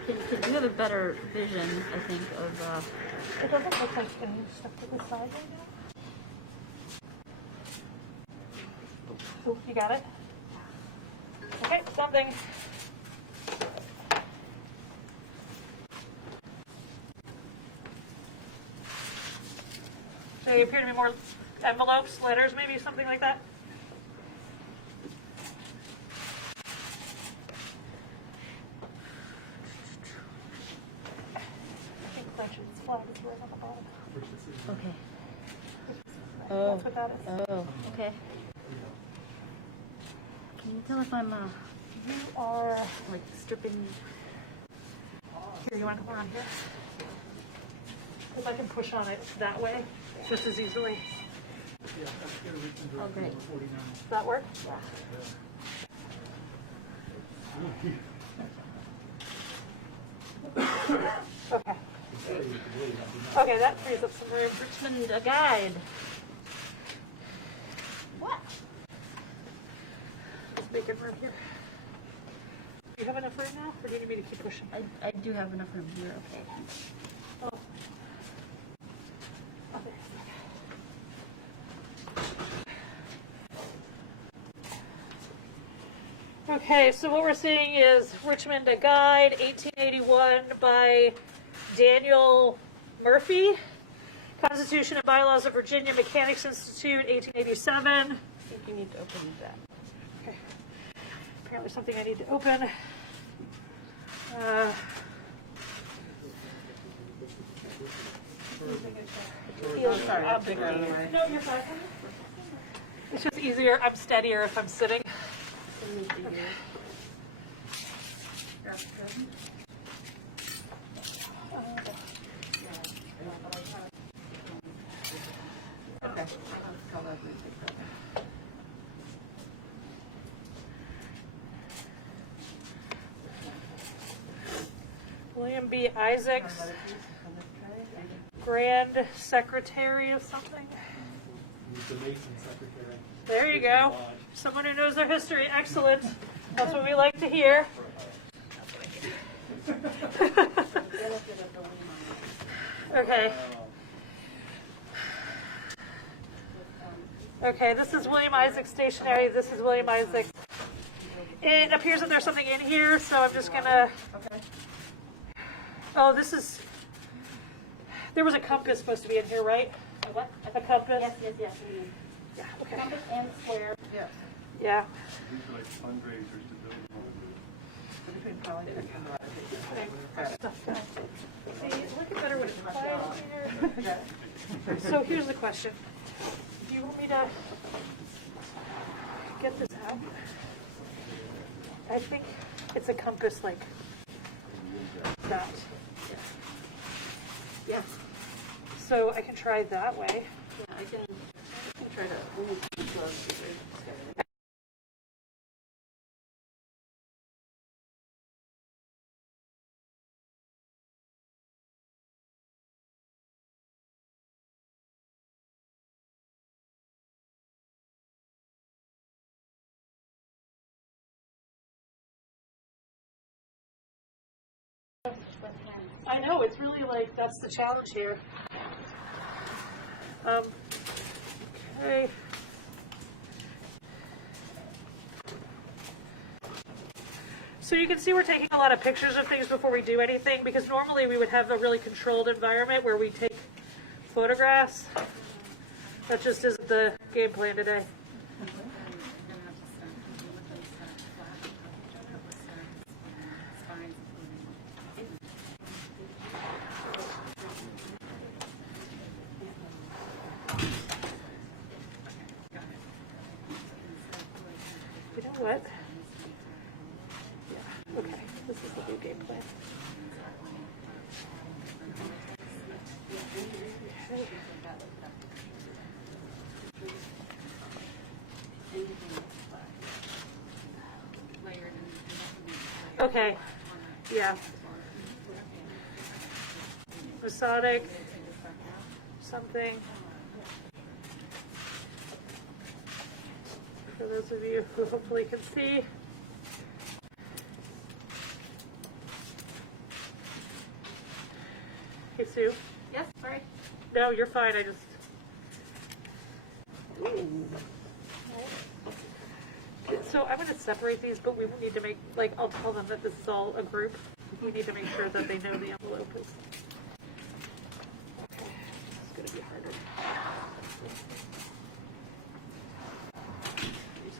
You have a better vision, I think, of. It doesn't look like any stuff to the side right now. Oh, you got it? Okay, something. They appear to be more envelopes, letters, maybe something like that. I think Richmond's flag is right on the bottom. Okay. That's what that is. Oh, okay. Can you tell if I'm You are. like stripping? Here, you want to come around here? If I can push on it that way, just as easily. Oh, great. Does that work? Okay. Okay, that frees up some room. Richmond, a guide. What? Let's make room here. Do you have enough room now, or do you need me to keep pushing? I do have enough room here, okay. Oh. Okay, so what we're seeing is Richmond, a Guide, 1881 by Daniel Murphy. Constitution and Bylaws of Virginia Mechanics Institute, 1887. I think you need to open that. Okay. Apparently something I need to open. Sorry, I'll pick out of the way. No, you're fine. It's just easier. I'm steadier if I'm sitting. Okay. William B. Isaacs, Grand Secretary of something. The Mason Secretary. There you go. Someone who knows their history. Excellent. That's what we like to hear. Okay. Okay, this is William Isaacs stationery. This is William Isaacs. It appears that there's something in here, so I'm just gonna. Oh, this is. There was a compass supposed to be in here, right? A what? A compass. Yes. Yeah. Okay. Compass and square. Yeah. Yeah. These are like fundraisers to build Between politics and See, look at better when it's quiet here. So here's the question. Do you want me to get this out? I think it's a compass like that. Yeah. So I can try that way. Yeah, I can try to close the bridge. I know, it's really like, that's the challenge here. Okay. So you can see we're taking a lot of pictures of things before we do anything, because normally we would have a really controlled environment where we take photographs. That just isn't the game plan today. You know what? Yeah, okay, this is the new game plan. Okay, yeah. Masonic, something. For those of you who hopefully can see. Hey, Sue. Yes, sorry. No, you're fine. I just. So I'm going to separate these, but we need to make, like, I'll tell them that this is all a group. We need to make sure that they know the envelope is. Okay, it's going to be harder.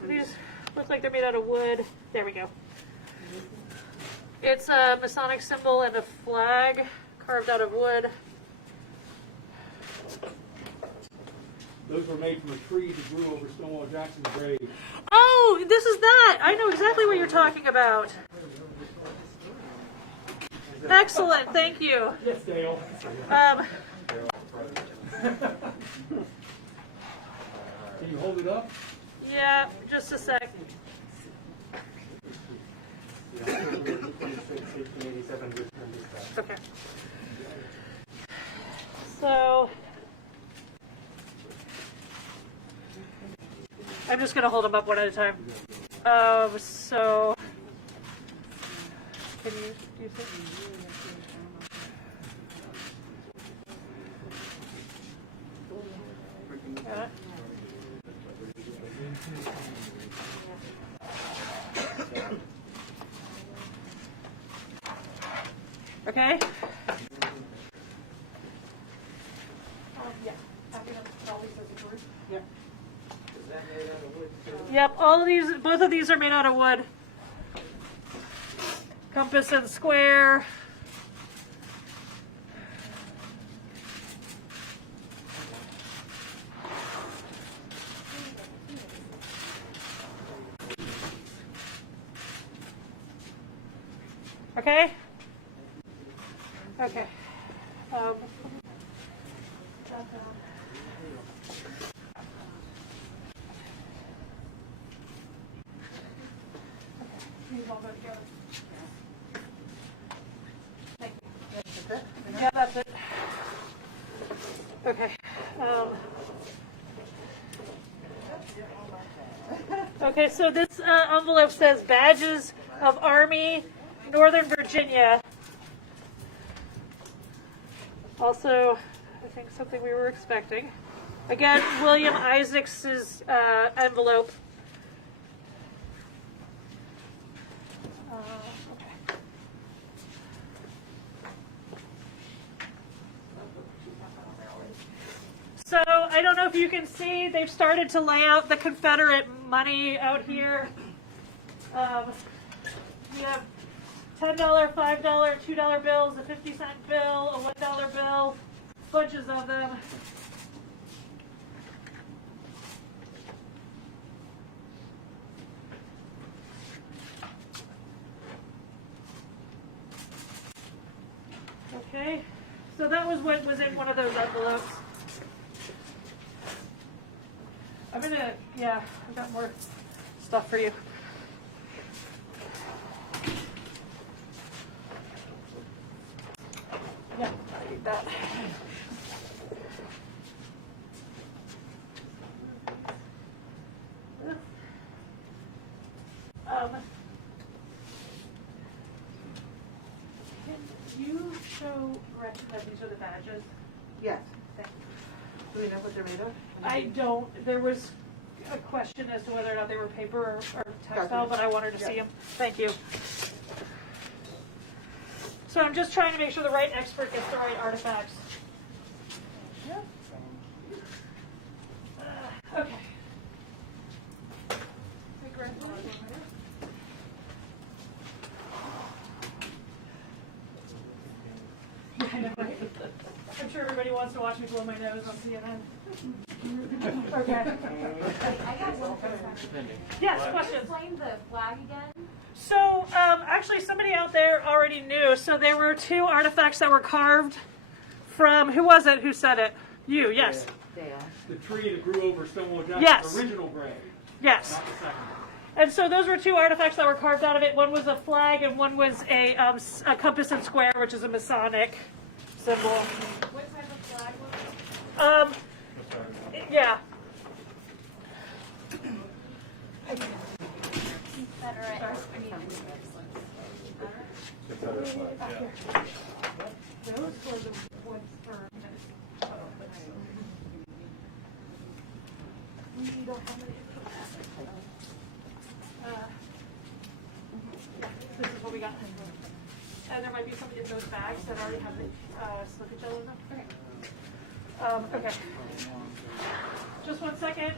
So these look like they're made out of wood. There we go. It's a Masonic symbol and a flag carved out of wood. Those were made from a tree that grew over Stonewall Jackson's grave. Oh, this is that. I know exactly what you're talking about. Excellent. Thank you. Yes, Dale. Um, Can you hold it up? yeah, just a sec. So I'm just going to hold them up one at a time. So can you do something? Yeah. Okay. Yeah. Yep. Yep. All of these, both of these are made out of wood. Compass and square. Okay. Okay. These all go together. Thank you. Yeah, that's it. Okay. Okay, so this envelope says badges of Army, Northern Virginia. Also, I think something we were expecting. Again, William Isaacs' envelope. Okay. So I don't know if you can see, they've started to lay out the Confederate money out here. We have $10, $5, $2 bills, a 50-cent bill, a $1 bill, bunches of them. Okay, so that was what was in one of those envelopes. I've got more stuff for you. Yeah, I need that. Can you show Rick that these are the badges? Yes. Thank you. Do we know what they're made of? I don't. There was a question as to whether or not they were paper or textile, Gotcha. but I wanted to see them. Thank you. So I'm just trying to make sure the right expert gets the right artifacts. Okay. I know, right? I'm sure everybody wants to watch me blow my nose on CNN. Okay. I got one question. Yes, Can you questions? explain the flag again? So, actually, somebody out there already knew. So there were two artifacts that were carved from, who was it who said it? You, yes. The tree that grew over Stonewall Jackson's Yes. original grave, Yes. not the second. And so those were two artifacts that were carved out of it. One was a flag and one was a compass and square, which is a Masonic symbol. What type of flag was it? Yeah. Confederate. Those were the ones for. We don't have any. This is what we got. And there might be something in those bags that already have the slippage all in them. Okay. Just 1 second.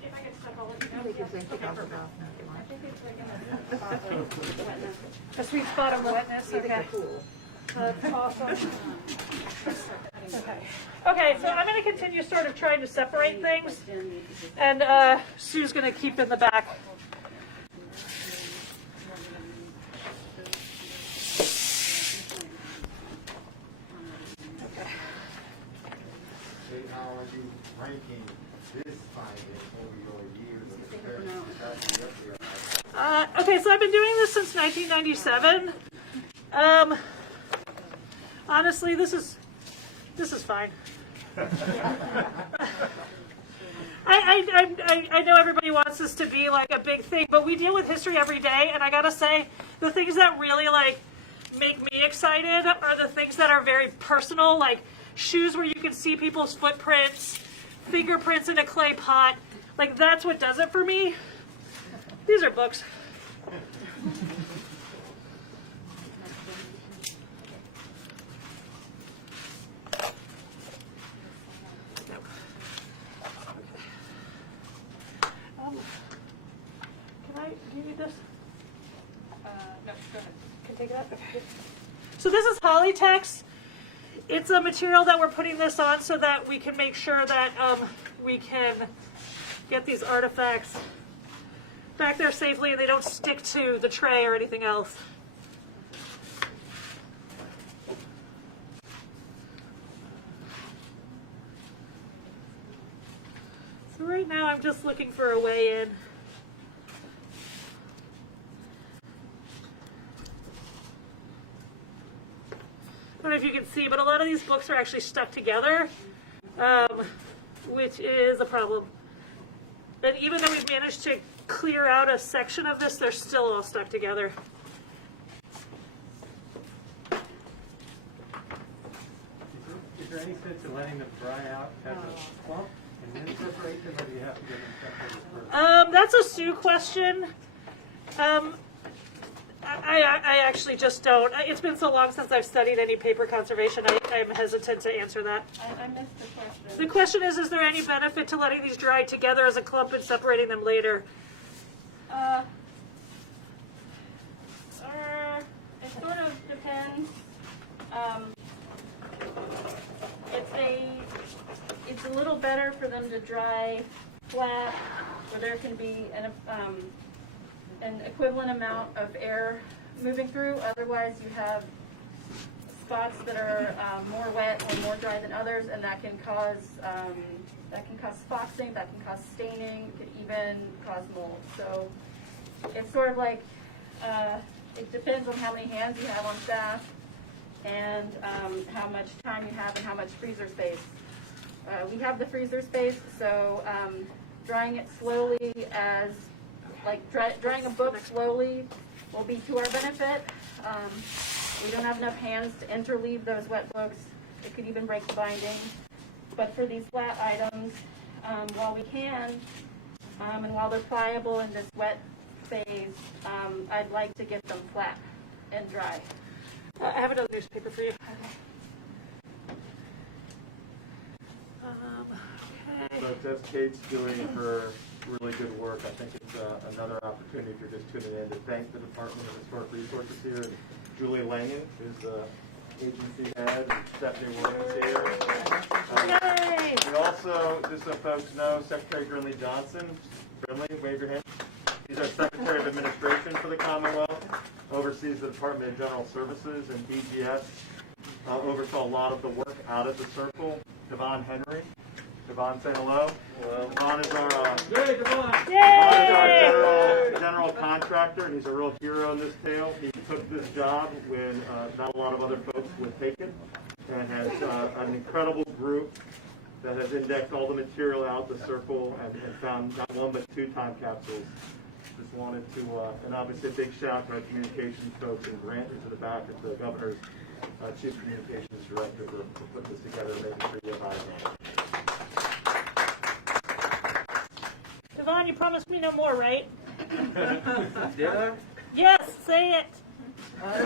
If I get stuck, I'll let you know. A sweet spot of wetness. Okay. That's awesome. Okay, so I'm going to continue sort of trying to separate things, and Sue's going to keep in the back. How are you ranking Okay, so I've been doing this since 1997. Honestly, this is fine. I know everybody wants this to be like a big thing, but we deal with history every day, and I gotta say, the things that really like make me excited are the things that are very personal, like shoes where you can see people's footprints, fingerprints in a clay pot. Like that's what does it for me. These are books. Do you need this? No, go ahead. Can I take it out? Okay. So this is Polytext. It's a material that we're putting this on so that we can make sure that we can get these artifacts back there safely and they don't stick to the tray or anything else. So right now I'm just looking for a way in. I don't know if you can see, but a lot of these books are actually stuck together, which is a problem. And even though we've managed to clear out a section of this, they're still all stuck together. Is there any sense in letting them dry out as a clump and then separate them, or do you have to get them separated first? That's a Sue question. I actually just don't. It's been so long since I've studied any paper conservation, I'm hesitant to answer that. I missed the question. The question is there any benefit to letting these dry together as a clump and separating them later? It sort of depends. It's a little better for them to dry flat, where there can be an equivalent amount of air moving through. Otherwise, you have spots that are more wet or more dry than others, and that can cause foxing, that can cause staining, it could even cause mold. So it's sort of like it depends on how many hands you have on staff and how much time you have and how much freezer space. We have the freezer space, so drying it slowly drying a book slowly will be to our benefit. We don't have enough hands to interleave those wet books. It could even break the binding. But for these flat items, while we can, and while they're pliable in this wet phase, I'd like to get them flat and dry. I have another newspaper for you. Okay. So just Kate's doing her really good work. I think it's another opportunity if you're just tuning in to thank the Department of Historic Resources here. And Julie Langen is the agency head, and Stephanie Williams here. And also, just so folks know, Secretary Brinley Johnson. Brinley, wave your hand. He's our Secretary of Administration for the Commonwealth, oversees the Department of General Services, and DGS oversaw a lot of the work out at the Circle. Devon Henry. Devon, say hello. Hello. Devon is our, general contractor, and he's a real hero in this tale. He took this job when not a lot of other folks would take it, and has an incredible group that has indexed all the material out the Circle and found not one but 2 time capsules. Just wanted to, and obviously a big shout out to our communications folks and Grant to the back of the governor's chief communications director to put this together and making sure you have eyes on it. Devon, you promised me no more, right? Did I? Yes, say it. Can't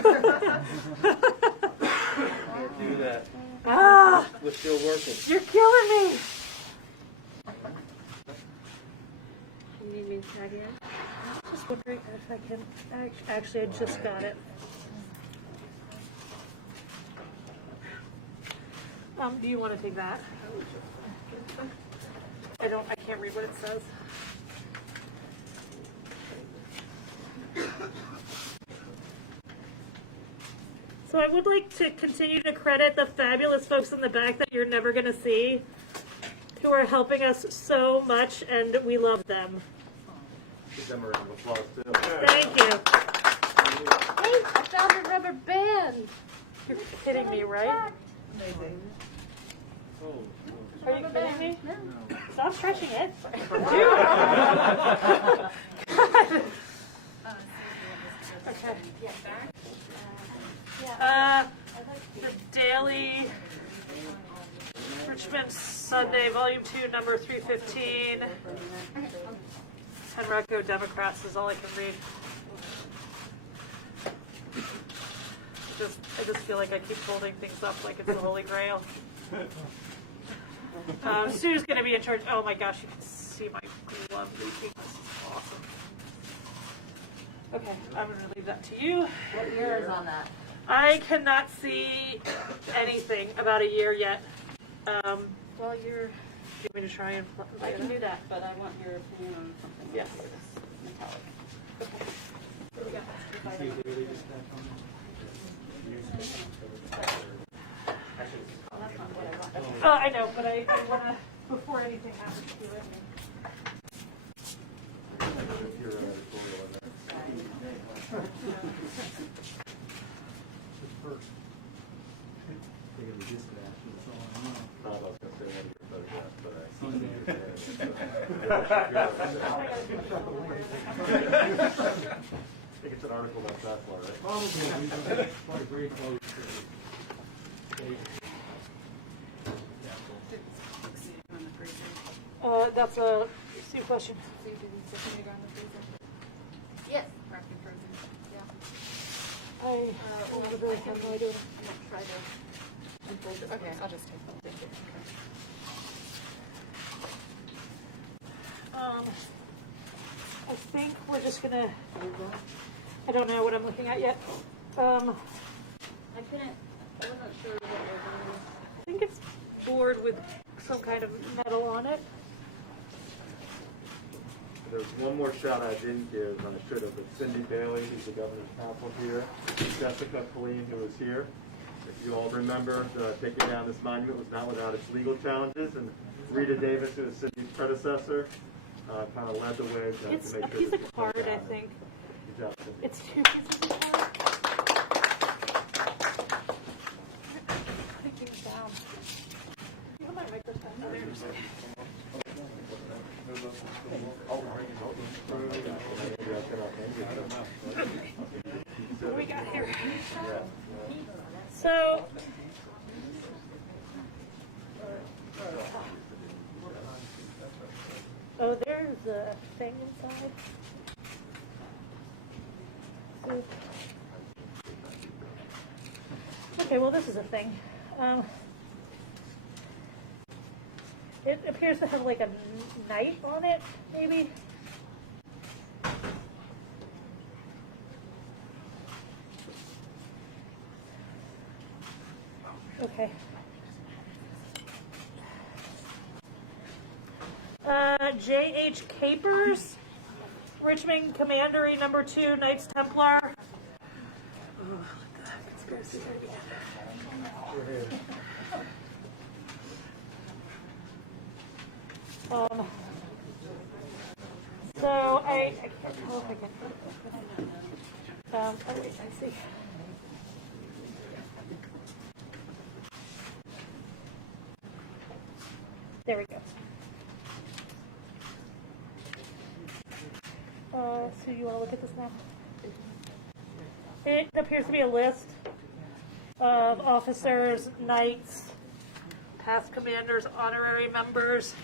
do that. Ah, We're still working. you're killing me. You need me to tag in? Just wondering if I can. Actually, I just got it. Do you want to take that? I can't read what it says. So I would like to continue to credit the fabulous folks in the back that you're never going to see, who are helping us so much, and we love them. Give them a round of applause too. Thank you. Hey, I found a rubber band. You're kidding me, right? Amazing. Are you kidding me? No. Stop stretching it. Okay. The Daily Richmond Sunday, Volume 2, number 315. Henrico Democrats is all I can read. I just feel like I keep holding things up like it's the Holy Grail. Sue's going to be in charge. Oh my gosh, you can see my glove leaking. This is awesome. Okay, I'm going to leave that to you. What year is on that? I cannot see anything about a year yet. Well, you're. Do you want me to try and? I can do that, but I want your opinion on something. Yes. Metallic. Okay. Here we go. See the daily dispatch on Oh, I know, but I want to, before anything happens to it. Your editorial in there. They give the dispatch, that's all I know. I was going to say one of your photographs, but I think it's an article about Tesla, right? Probably, quite very close to it. That's a Steve question. Yes. I really have no idea. I'm gonna try to unfold it. Okay, I'll just take them. Thank you. I think we're just gonna. I don't know what I'm looking at yet. I wasn't sure what I think it's board with some kind of metal on it. There's one more shout I didn't give, and I should have, but Cindy Bailey, who's the governor's counsel here, Jessica Colleen, who was here. If you all remember, taking down this monument was not without its legal challenges, and Rita Davis, who is Cindy's predecessor, kind of led the way to It's make a sure piece this of was card, done. I think. Good job, Cindy. It's 2 pieces of card. Putting things down. You have my microphone. Oh, there's. What do we got here? So, oh, there's a thing inside. So, okay, well, this is a thing. It appears to have like a knight on it, maybe. Okay. J.H. Capers, Richmond Commandery number 2, Knights Templar. Oh, let the conspiracy begin. So I can't tell if I can. Oh wait, I see. There we go. So you want to look at this now? It appears to be a list of officers, knights, past commanders, honorary members.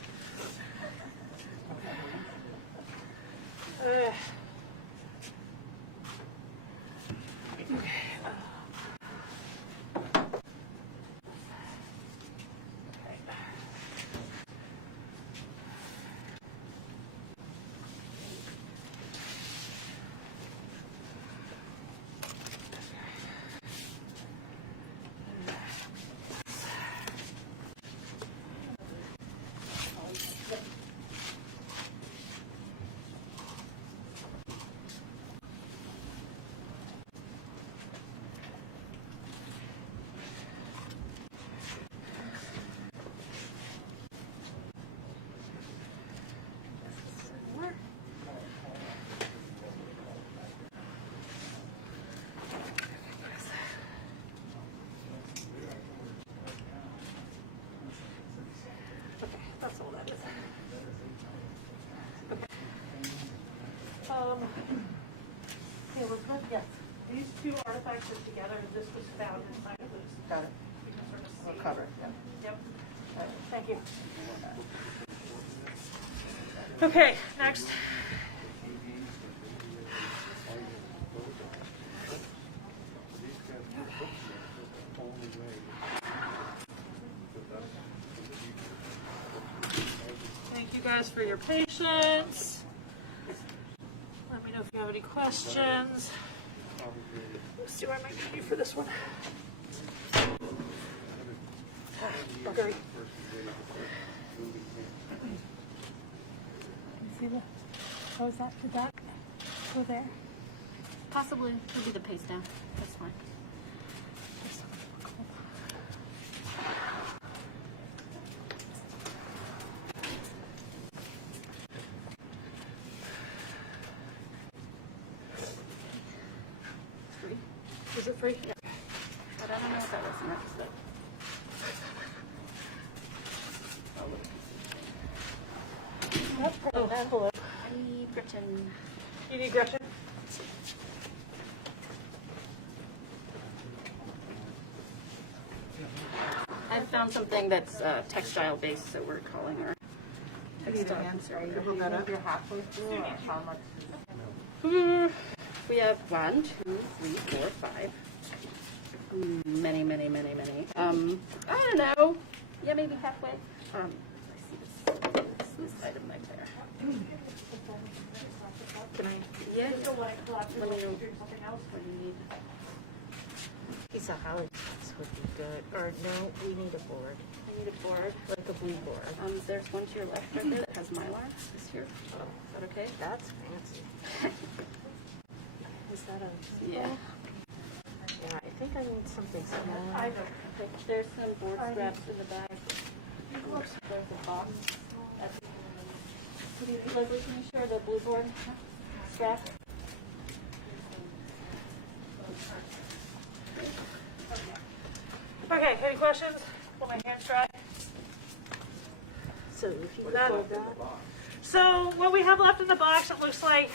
these two artifacts are together, and this was found inside of this. Got it. You can sort of see. We'll cover it, yeah. Yep. Thank you. Okay, next. Thank you guys for your patience. Let me know if you have any questions. Let's see where I might need you for this one. Buggery. See the, how is that? Did that go there? Possibly. It'll be the paste down. That's fine. Free? Is it free? Yeah. But I don't know what that was next, but. Oh, envelope. I need Gretchen. You need Gretchen? I found something that's textile based, so we're calling her textile conservator. You're halfway through, or how much? We have 1, 2, 3, 4, 5. Many. I don't know. Yeah, maybe halfway. I see this item right there. Can I? Yeah. Let me know. Let me know what you need. Piece of holly would be good. Or no, we need a board. I need a board. Like a blue board. There's one to your left right there that has Mylar. This here. Is that okay? That's fancy. Is that a? Yeah. Yeah, I think I need something smaller. Okay, there's some board scraps in the back. There's a box. Leslie, can you share the blue board scrap? Okay, any questions? Pull my hands dry. So if you That- pull that. So what we have left in the box, it looks like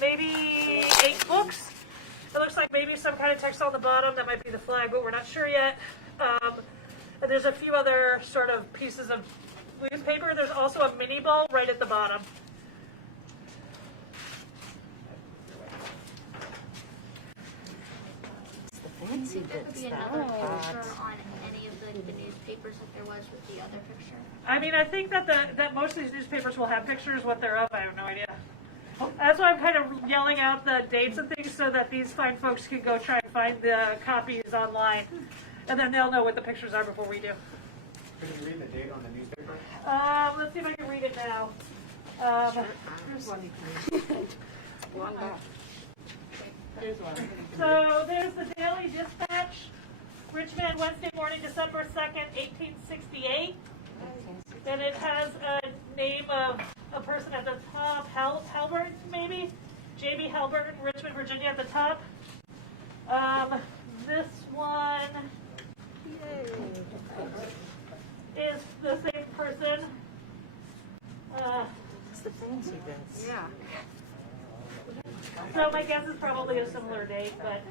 maybe 8 books. It looks like maybe some kind of text on the bottom. That might be the flag, but we're not sure yet. And there's a few other sort of pieces of newspaper. There's also a mini ball right at the bottom. It's the fancy There could bits be that another are picture hot. on any of the newspapers that there was with the other picture. I mean, I think that that most of these newspapers will have pictures. What they're of, I have no idea. That's why I'm kind of yelling out the dates and things so that these fine folks can go try and find the copies online. And then they'll know what the pictures are before we do. Can you read the date on the newspaper? Let's see if I can read it now. Here's one you can read. Long box. Here's one. So there's the Daily Dispatch, Richmond, Wednesday morning, December 2nd, 1868. And it has a name of a person at the top, Halbert, maybe? J.B. Halbert, Richmond, Virginia at the top. This one is the same person. It's the fancy bits. Yeah. So my guess is probably a similar date, but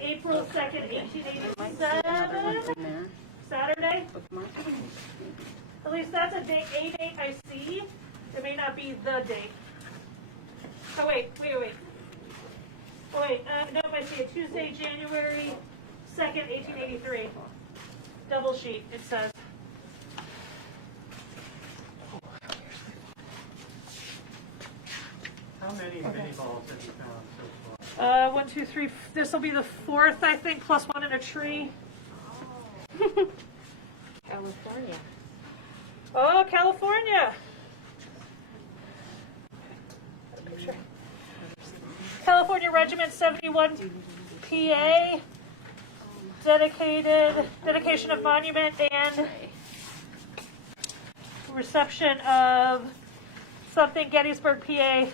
April 2nd, 1887, Saturday. Bookmark. At least that's a date I see. It may not be the date. Oh, wait. Oh, wait, no, I see it. Tuesday, January 2nd, 1883. Double sheet, it says. How many mini balls have you found so far? 1, 2, 3. This will be the 4th, I think, plus one in a tree. California. Oh, California. California Regiment 71 PA. Dedication of monument and reception of something Gettysburg, PA.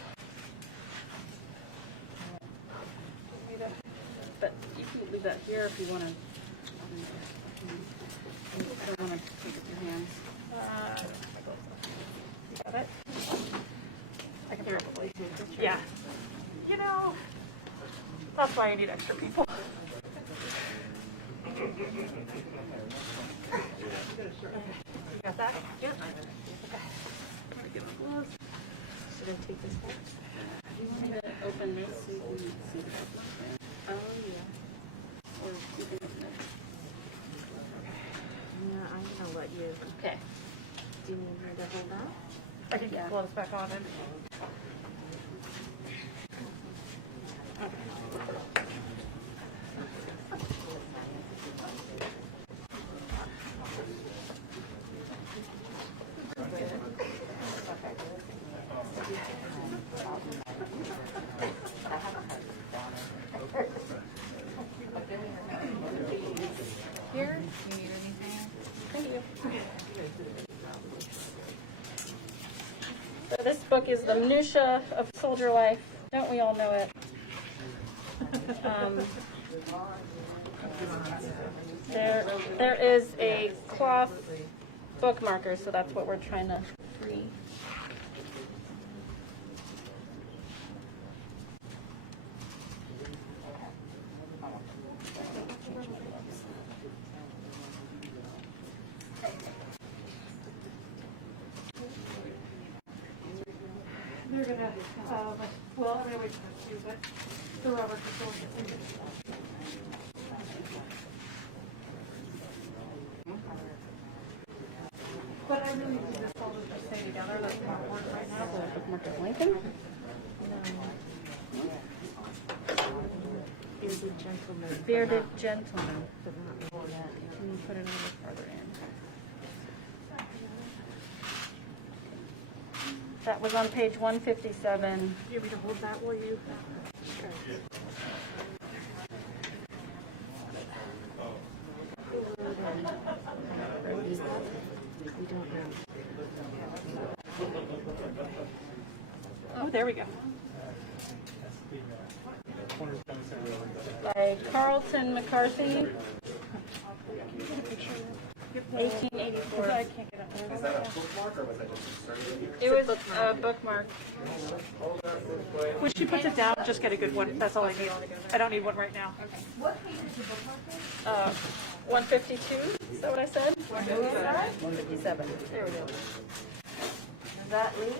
But you can leave that here if you want to. I don't want to take it with your hands. Got it? I can probably. Yeah. You know, That's why I need extra people. You got that? Yeah. Should I take this back? Do you want me to open this so you can see the bookmark there? Oh, yeah. Or you can open it? Yeah, I'm gonna let you. Okay. Do you need me to hold that? I can just blow this back on and. Here, you need anything? Thank you. So this book is the minutia of soldier life. Don't we all know it? There is a cloth bookmarker, so that's what we're trying to free. They're gonna, well, I'm gonna wait for you, but the Robert Conservators. But I really need this all to stay together, that's not working right now. Bookmark at Lincoln. Bearded gentleman. Bearded gentleman. But not more yet. Can you put it a little farther in? That was on page 157. Do you want me to hold that while you? Sure. We don't know. Oh, there we go. By Carlton McCarthy, 1884. I can't get it. Is that a bookmark or was that just inserted? It was a bookmark. When she puts it down, just get a good one. That's all I need. I don't need one right now. What page is the bookmark in? 152, is that what I said? 157. There we go. Is that Lee?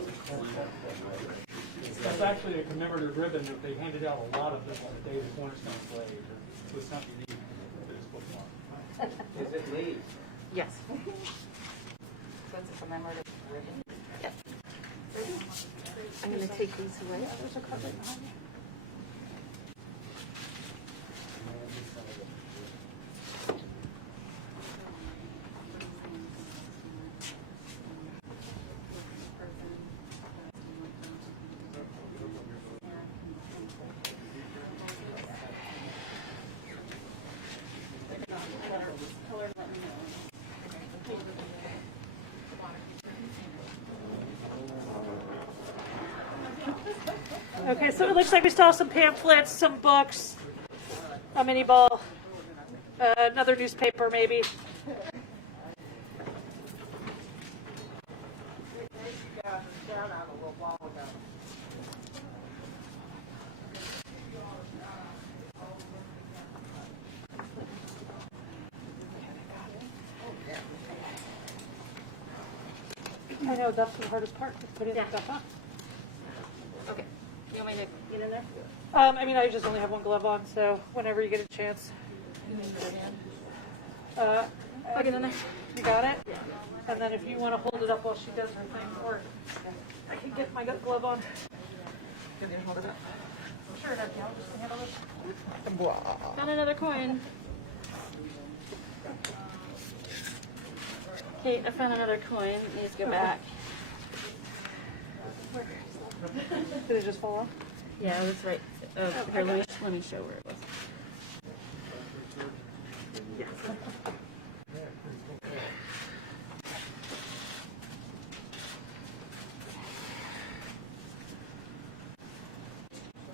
That's actually a commemorative ribbon that they handed out a lot of this on the day the Cornerstone Slave. It was something unique for this bookmark. Is it Lee? Yes. So it's a commemorative ribbon? Yes. I'm going to take these away. Okay, so it looks like we still have some pamphlets, some books, a mini ball, another newspaper maybe. I know, that's the hardest part, is putting the stuff on. Okay. You want me to get in there? I mean, I just only have one glove on, so whenever you get a chance. I'll get in there. You got it? Yeah. And then if you want to hold it up while she does her thing, or I can get my glove on. Can you hold it up? Sure, I'll just handle this. Found another coin. Kate, I found another coin. It needs to go back. Did it just fall off? Yeah, it was right. Here, let me show where it was.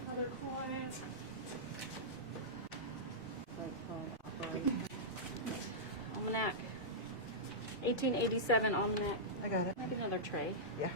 Another coin. Almanac. 1887 almanac. I got it. Maybe another tray. Yeah.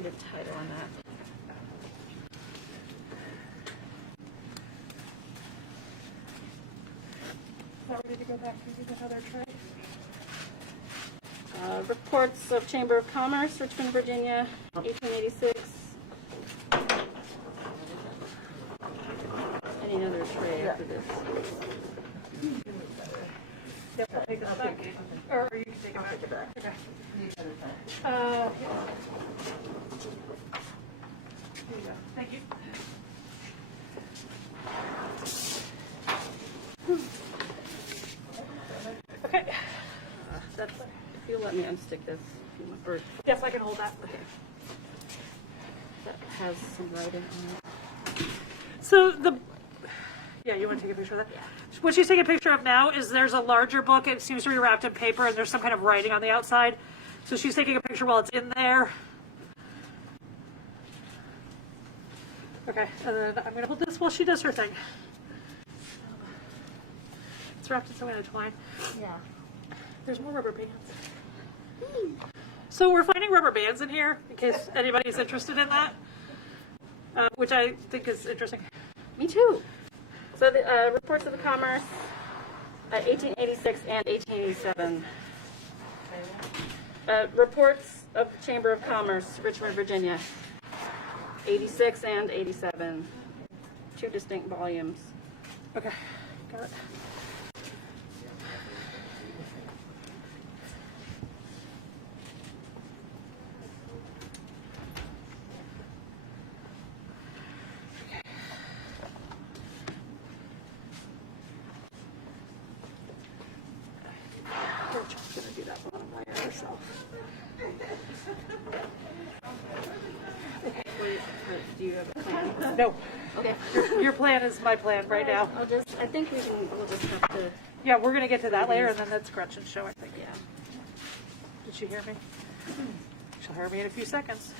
see the title on that. Not ready to go back to another tray. Reports of Chamber of Commerce, Richmond, Virginia, 1886. I need another tray after this. Yep, I'll take this back. Or you can take it back. Okay. Yeah. Here you go. Thank you. Okay. That's, if you'll let me unstick this. Or, Yes, I can hold that. okay. That has some writing on it. So yeah, you want to take a picture of that? Yeah. What she's taking a picture of now is there's a larger book. It seems to be wrapped in paper, and there's some kind of writing on the outside. So she's taking a picture while it's in there. Okay, and then I'm going to hold this while she does her thing. It's wrapped in some kind of twine. Yeah. There's more rubber bands. So we're finding rubber bands in here, in case anybody's interested in that, which I think is interesting. Me too. So the reports of the commerce, 1886 and 1887. Reports of the Chamber of Commerce, Richmond, Virginia, 86 and 87. Two distinct volumes. Okay, got it. Rachel's gonna do that bottom layer herself. Do you have a plan? No, Okay. your plan is my plan right now. I think we'll just have to, Yeah, we're gonna get to that later, and then that's Gretchen's show, I think. yeah. Did she hear me? She'll hear me in a few seconds.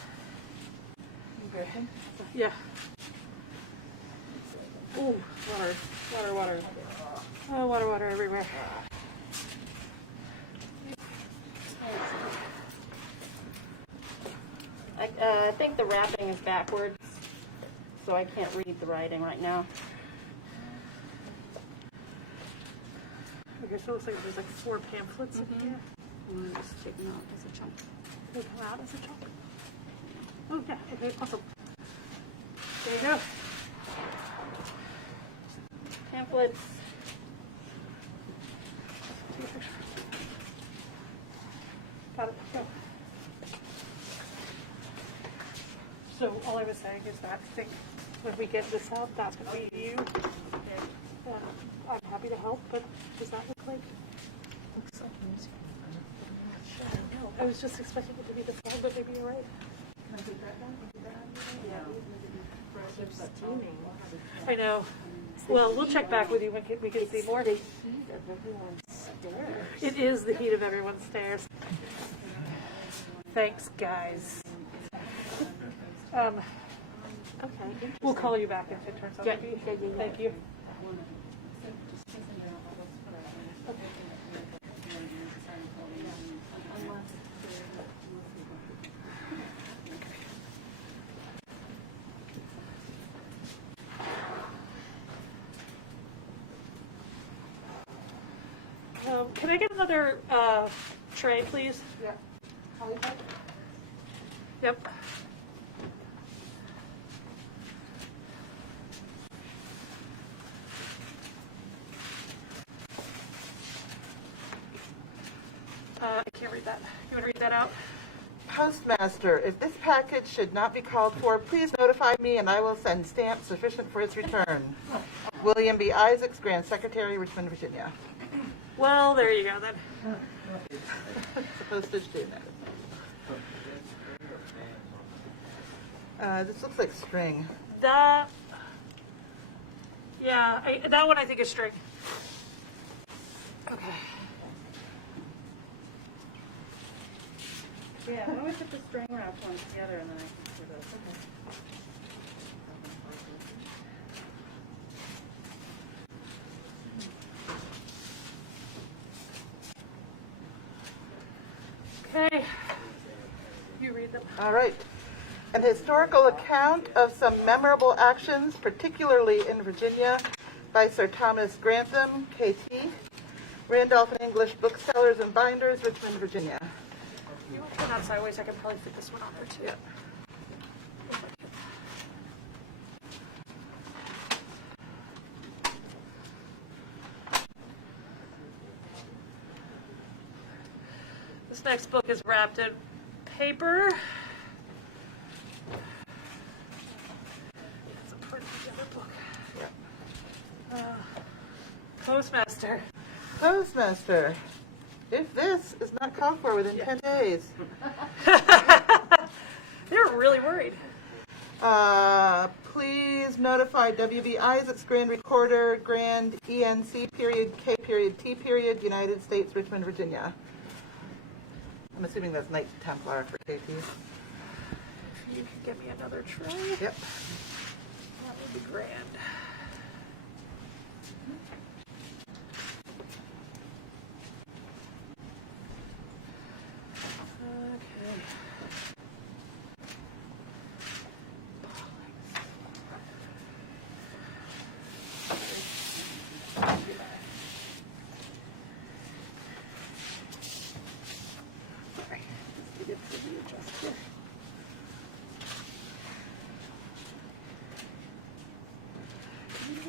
Yeah. Ooh, water. Oh, water everywhere. I think the wrapping is backwards, so I can't read the writing right now. Okay, so it looks like there's like 4 pamphlets in here. I'm gonna just take them out as a chunk. They come out as a chunk. Oh, yeah, okay, awesome. There you go. Pamphlets. Take a picture. Got it, go. So all I was saying is that I think when we get this out, that's going to be you. I'm happy to help, but does that look like? Looks like music. I'm not sure. I know. I was just expecting it to be the phone, but maybe you're right. Can I put that down? Yeah. They're steaming. I know. Well, we'll check back with you when we can see more. The heat of everyone's stairs. It is the heat of everyone's stairs. Thanks, guys. Okay. We'll call you back if it turns out to be. Yeah. Thank you. Can I get another tray, please? Yeah. Yep. I can't read that. You want to read that out? Postmaster, if this package should not be called for, please notify me and I will send stamps sufficient for its return. William B. Isaacs, Grand Secretary, Richmond, Virginia. Well, there you go then. The postage due now. This looks like string. That, yeah, that one I think is string. Okay. Yeah, why don't we put the string wrapped one together and then I can do this. Okay. You read them. All right. An historical account of some memorable actions, particularly in Virginia, by Sir Thomas Grantham, KT, Randolph and English Booksellers and Binders, Richmond, Virginia. You want to turn that sideways? I can probably fit this one on there too. Yeah. This next book is wrapped in paper. It's a pretty together book. Postmaster. Postmaster, if this is not called for within 10 days. They're really worried. Please notify W.B. Isaacs, Grand Recorder, Grand ENC period, K period, T period, United States, Richmond, Virginia. I'm assuming that's Knight Templar for KT. You can give me another try. Yep. That would be grand. Okay.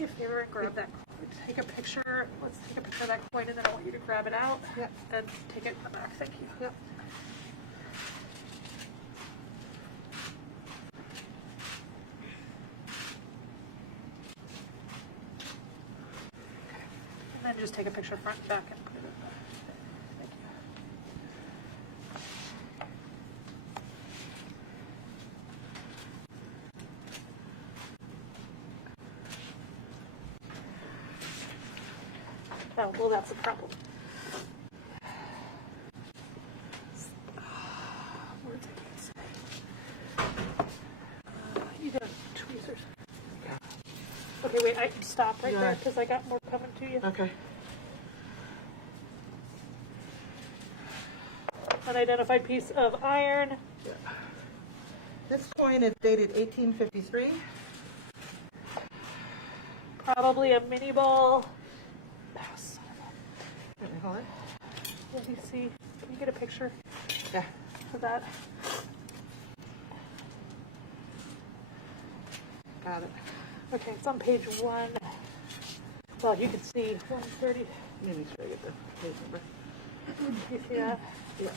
A favor and grab that coin. Take a picture. Let's take a picture of that coin, and then I want you to grab it out and take it in the back. Thank you. Yep. And then just take a picture front and back and put it in there. Thank you. Oh, well, that's a problem. Words I can't say. You got tweezers. Okay, wait, I can stop right there because I got more coming to you. Okay. Unidentified piece of iron. Yeah. This coin is dated 1853. Probably a mini ball. Hold it. Let me see. Can you get a picture? Yeah. Of that? Got it. Okay, it's on page 1. Well, you can see 130. Let me make sure I get the page number. You see that? Yeah.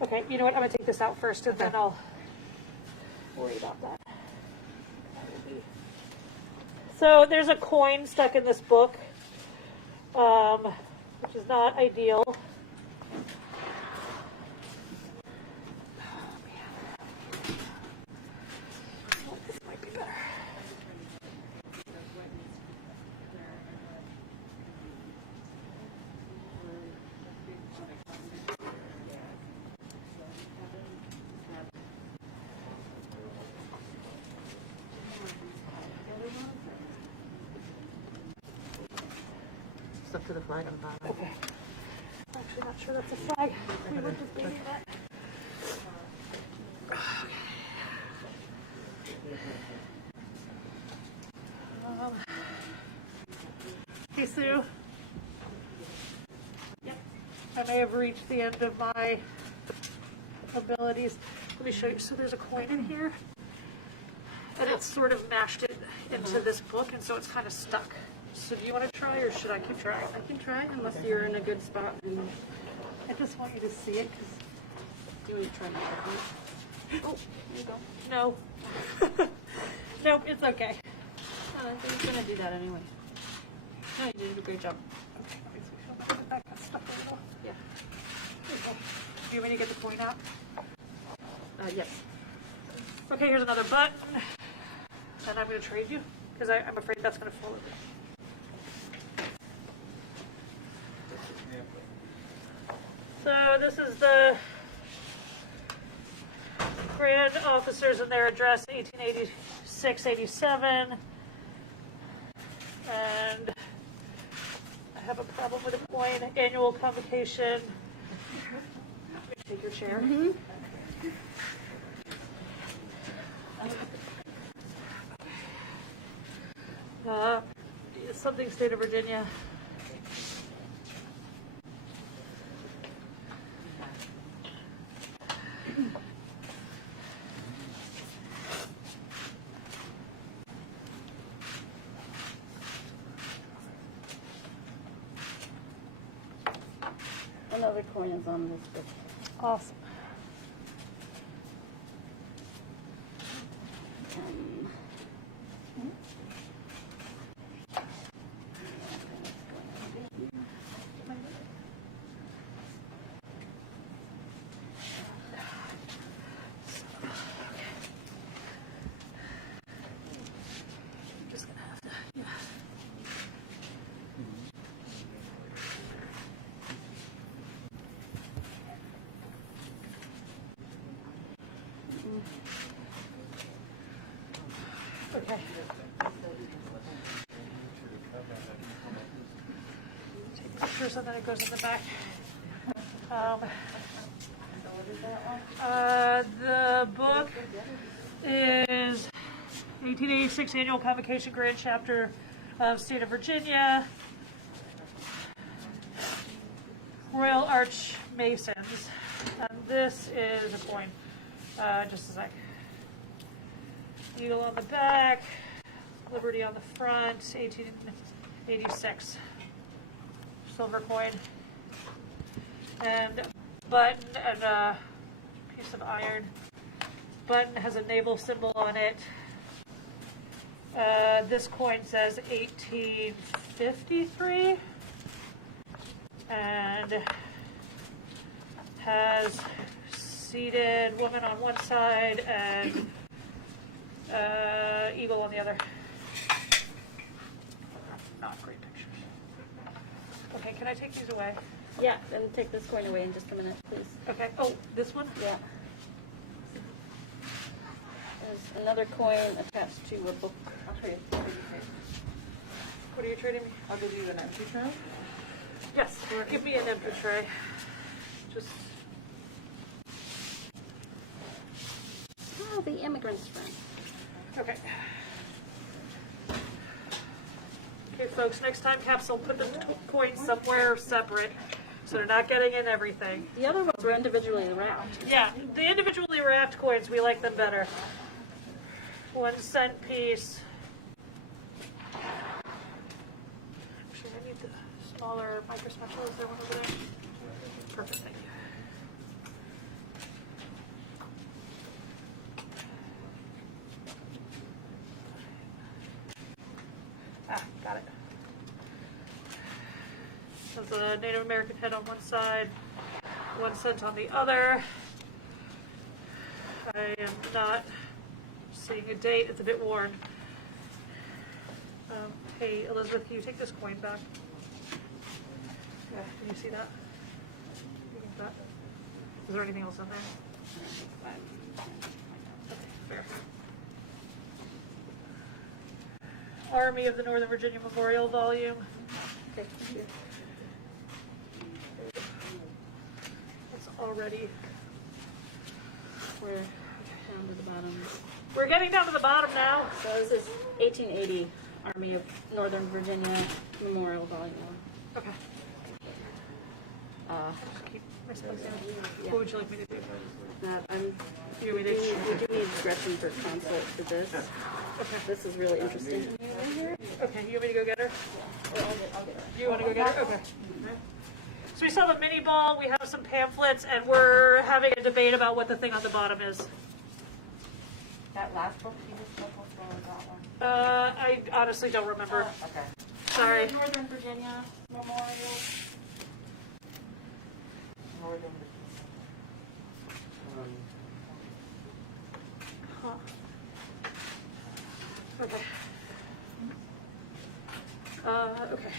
Okay, you know what? I'm going to take this out first, and then I'll worry about that. So there's a coin stuck in this book, which is not ideal. This might be better. Stuck to the flag on the bottom. Okay. I'm actually not sure that's a flag. We were debating that. Hey, Sue. I may have reached the end of my abilities. Let me show you. So there's a coin in here, and it's sort of mashed it into this book, and so it's kind of stuck. So do you want to try, or should I keep trying? I can try unless you're in a good spot. And I just want you to see it. do you want to try my technique? Oh, there you go. No. Nope, it's okay. I was going to do that anyway. No, you did a great job. Okay, that makes me feel better. That got stuck a little. Yeah. There you go. Do you want me to get the coin out? Yes. Okay, here's another button. And I'm going to trade you, because I'm afraid that's going to fall over. So this is the Grand Officers and their address, 1886-87. And I have a problem with a coin. Annual convocation. Let me take your chair. Something state of Virginia. Another coin is on this book. Awesome. Okay. Take pictures and then it goes in the back. The book is 1886 Annual Convocation Grand Chapter of State of Virginia. Royal Arch Masons. And this is a coin. Just a sec. Eagle on the back, Liberty on the front, 1886. Silver coin. And button and a piece of iron. Button has a naval symbol on it. This coin says 1853. And has seated woman on one side and eagle on the other. Not great pictures. Okay, can I take these away? Yeah, then take this coin away in just a minute, please. Okay. Oh, this one? Yeah. There's another coin attached to a book. I'll trade it. What are you trading me? I'll give you an empty tray. Yes, give me an empty tray. Just. Oh, the immigrant's friend. Okay. Okay, folks, next time Capsule, put the coins somewhere separate so they're not getting in everything. The other ones were individually wrapped. Yeah, the individually wrapped coins, we like them better. 1 cent piece. Actually, I need the smaller micro spatula. Is there one over there? Perfect, thank you. Ah, got it. There's a Native American head on one side, 1 cent on the other. I am not seeing a date. It's a bit worn. Hey, Elizabeth, can you take this coin back? Yeah, can you see that? Is there anything else on there? Okay, fair. Army of the Northern Virginia Memorial volume. Okay, thank you. It's already. We're down to the bottom. We're getting down to the bottom now. So this is 1880 Army of Northern Virginia Memorial Volume 1. Okay. Just keep misplacing it. Yeah. What would you like me to do? We do need Gretchen for consult for this. Okay. This is really interesting to me right here. Okay, you want me to go get her? Or I'll get her. You want to go get her? Okay. So we saw the mini ball, we have some pamphlets, and we're having a debate about what the thing on the bottom is. That last book, you just took which one was that one? I honestly don't remember. Okay. Sorry. Northern Virginia Memorial. Northern Huh. Okay. Okay.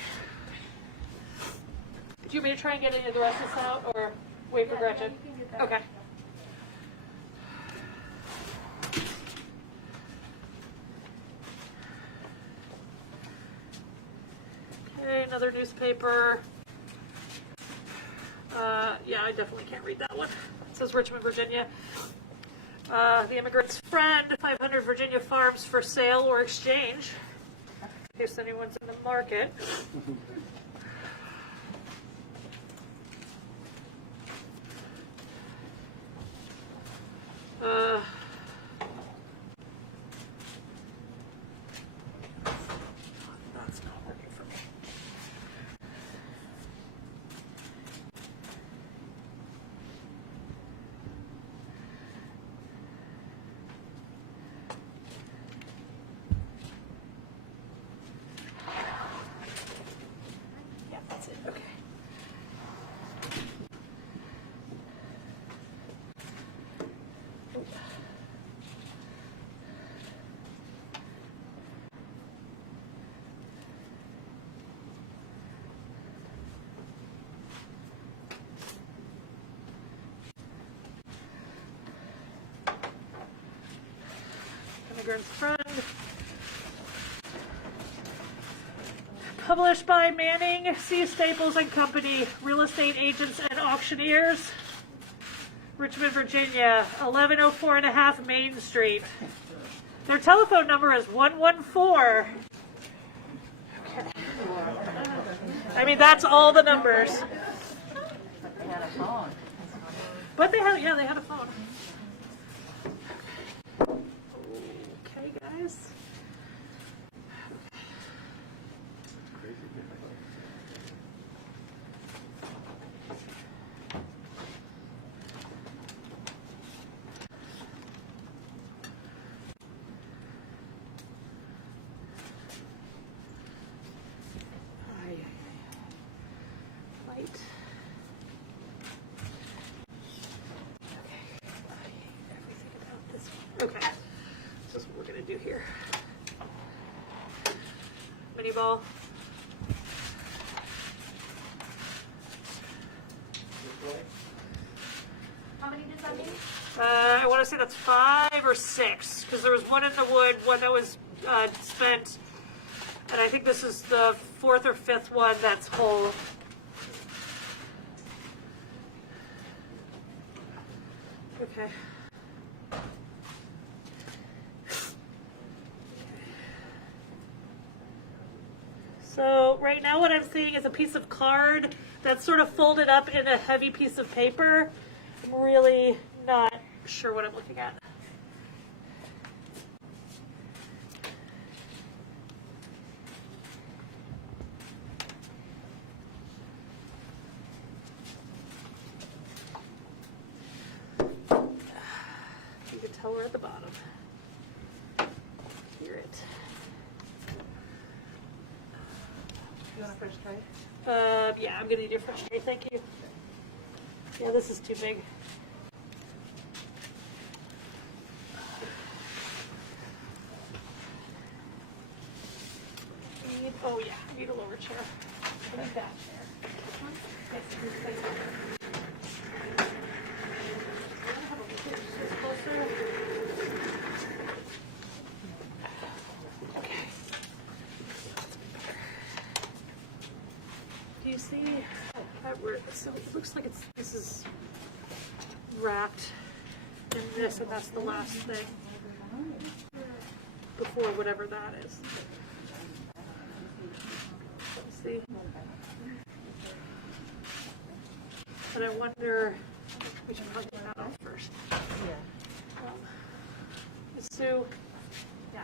Do you want me to try and get any of the rest of this out, or wait for Gretchen? Okay. Okay, another newspaper. Yeah, I definitely can't read that one. says Richmond, Virginia. The Immigrant's Friend, 500 Virginia farms for sale or exchange, in case anyone's in the market. That's not working for me. Yeah, that's it. Okay. Immigrant's Friend. Published by Manning, C. Staples and Company, real estate agents and auctioneers. Richmond, Virginia, 1104 and a half Main Street. Their telephone number is 114. Okay. I mean, that's all the numbers. But they had, yeah, they had a phone. Okay, guys. Light. Everything about this one. Okay, this is what we're gonna do here. Mini ball. How many does that mean? I want to say that's 5 or 6, because there was one in the wood, one that was spent, and I think this is the 4th or 5th one that's whole. Okay. So right now what I'm seeing is a piece of card that's sort of folded up in a heavy piece of paper. I'm really not sure what I'm looking at. You can tell we're at the bottom. Hear it. You want a fresh tray? Yeah, I'm gonna need your fresh tray, thank you. Yeah, this is too big. Oh yeah, I need a lower chair. I need that chair. This one? Yes, this place. Have a look at this closer. Okay. Do you see that we're, so it looks like this is wrapped in this, and that's the last thing before whatever that is. See? And I wonder, we should probably get that off first. Yeah. Sue? Yeah.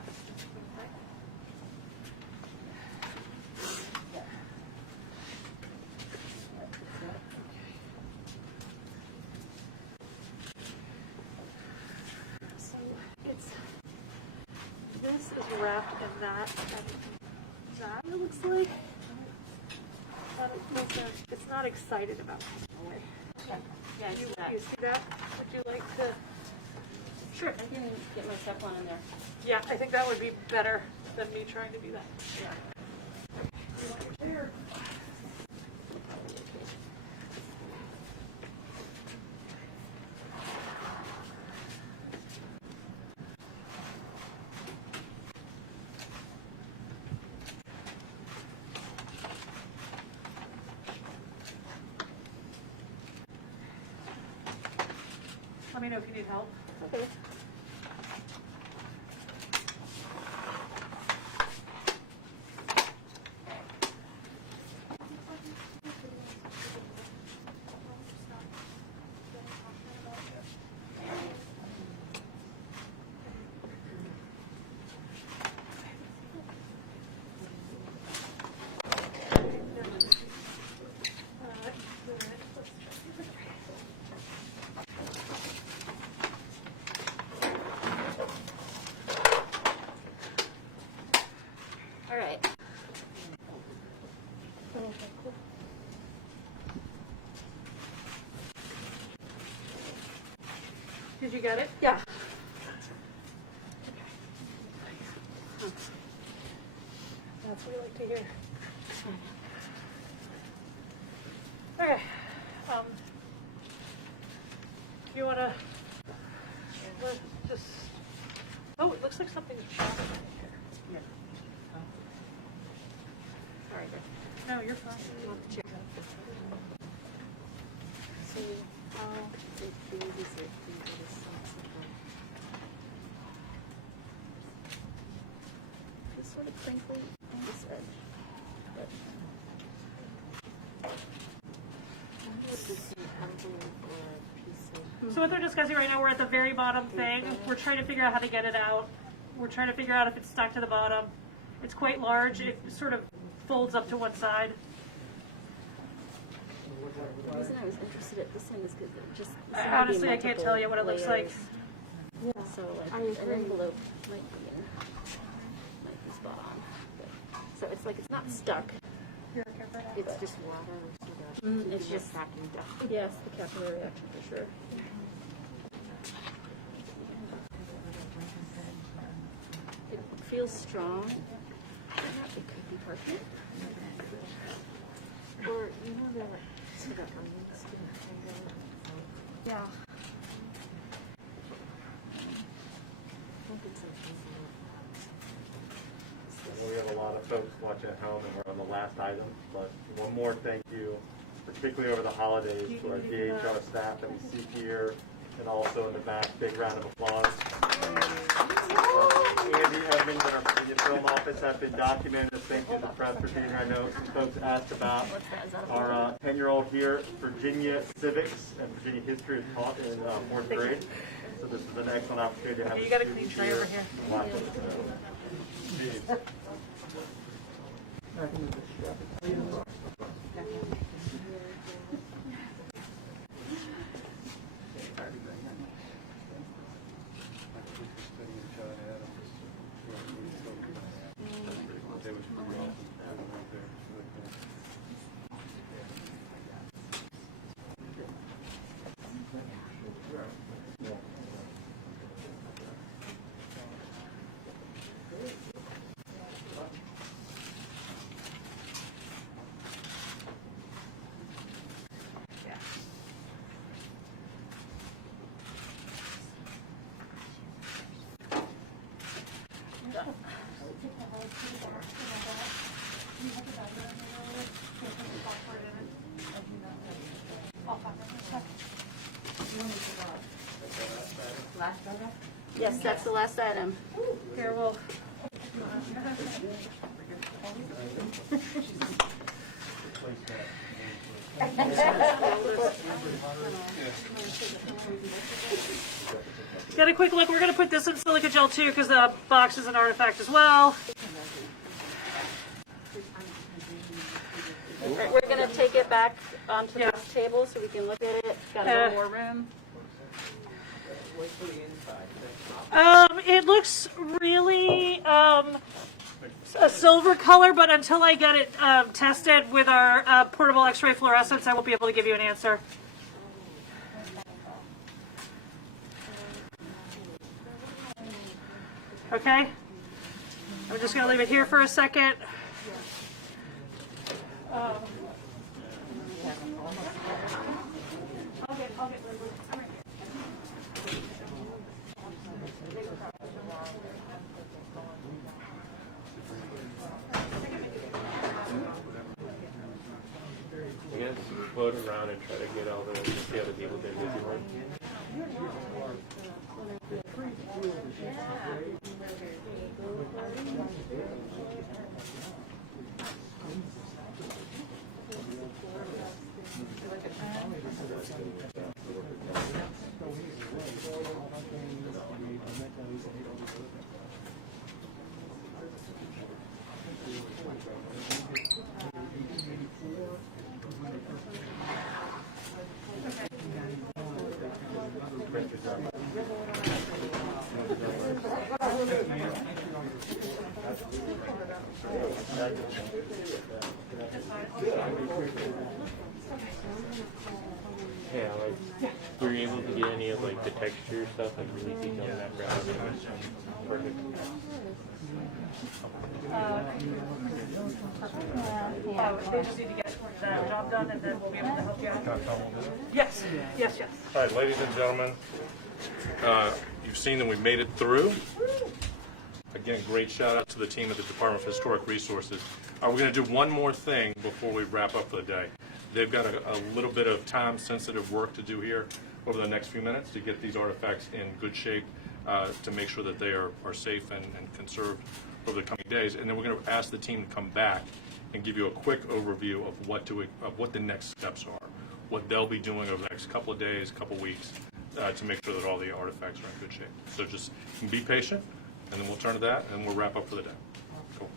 So it's, this is wrapped in that, and that it looks like. But it's not excited about coming away. Yeah, I see that. You see that? Would you like to? Sure. I can get my step on in there. Yeah, I think that would be better than me trying to do that. Yeah. Let me know if you need help. Okay. All right. Did you get it? Yeah. That's what we like to hear. Okay. You want to just... Oh, it looks like something's wrong here. Sorry. No, you're fine. So, the babies are thinking of something. It's sort of crinkly on this edge. But So what they're discussing right now, we're at the very bottom thing. We're trying to figure out how to get it out. We're trying to figure out if it's stuck to the bottom. It's quite large. It sort of folds up to one side. the reason I was interested at this end is because it just Honestly, I can't tell you what it looks like. Yeah. So like an envelope might be spot on. But, so it's like it's not stuck. It's just water or soda. It's just cracking down. Yes, the capillary action for sure. It feels strong. It could be parchment. Or, you know, the sort of onions to the finger. Yeah. We have a lot of folks watching at home, and we're on the last item. But one more thank you, particularly over the holidays, to our DHR staff that we see here, and also in the back. Big round of applause. Andy Evans and our Virginia Film Office have been documenting this. Thank you to the press for being here. I know some folks asked about our 10-year-old here. Virginia civics and Virginia history is taught in 4th grade. So this is an excellent opportunity to have You got a clean tray over here. Watch it. Yes, that's the last item. Here, we'll... Got a quick look. We're going to put this in silica gel too because the box is an artifact as well. We're going to take it back onto this table so we can look at it. Got a little more room. It looks really a silver color, but until I get it tested with our portable X-ray fluorescence, I won't be able to give you an answer. Okay? I'm just going to leave it here for a second. I'll get Linwood. I'm right here. I'm gonna float around and try to get all the other people there with you. Yeah, like, were you able to get any of like the texture stuff, like really detailed in that graphic? Perfect. They just need to get that job done, and then we'll be able to help you out. Yes, yes, yes. All right, ladies and gentlemen, you've seen that we made it through. Again, great shout out to the team at the Department of Historic Resources. We're going to do one more thing before we wrap up for the day. They've got a little bit of time-sensitive work to do here over the next few minutes to get these artifacts in good shape, to make sure that they are safe and conserved over the coming days. And then we're going to ask the team to come back and give you a quick overview of what the next steps are, what they'll be doing over the next couple of days, couple weeks, to make sure that all the artifacts are in good shape. So just be patient, and then we'll turn to that, and we'll wrap up for the day. Cool.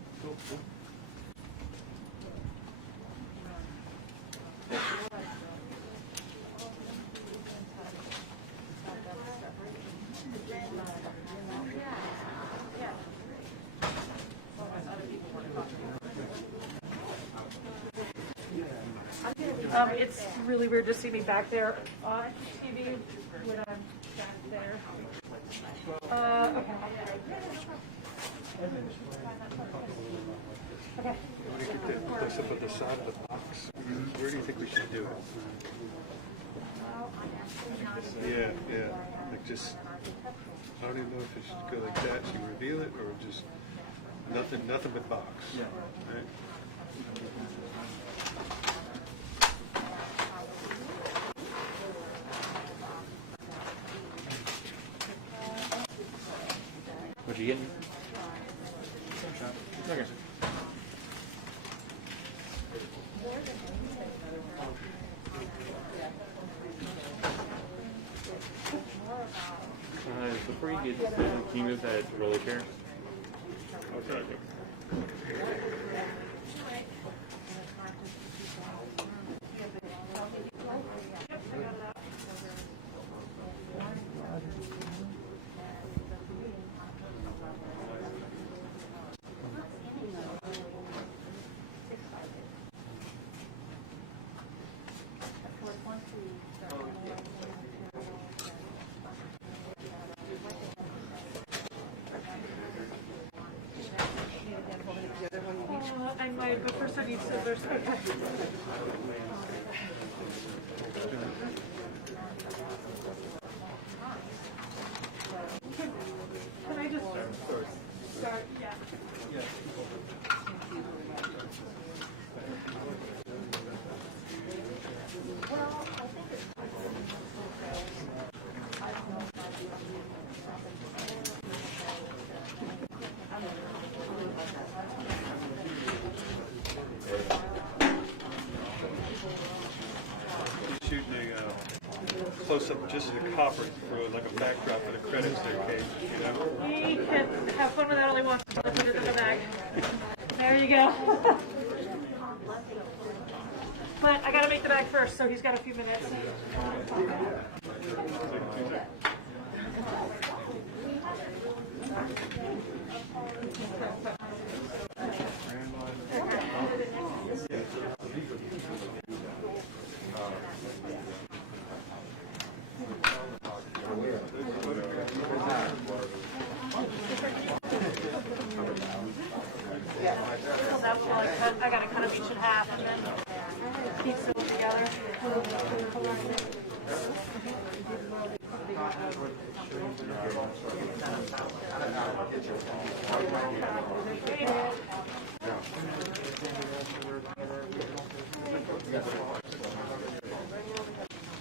It's really weird to see me back there on TV when I'm back there. Okay. Okay. Want to get that place up at the side of the box? Where do you think we should do it? Yeah. Like just, I don't even know if it should go like that. Should you reveal it or just nothing but box? Yeah. Right? What you getting? Okay. Before you get this, can you move that roller chair? Okay. I might, but first I need scissors. Okay. Can I just start? Yeah. Shooting a close-up just of the copper for like a backdrop for the credits there, Kate. You know? He can have fun with that all he wants. I'll put it in the bag. There you go. But I gotta make the bag first, so he's got a few minutes. I gotta cut them each in half and then piece them together.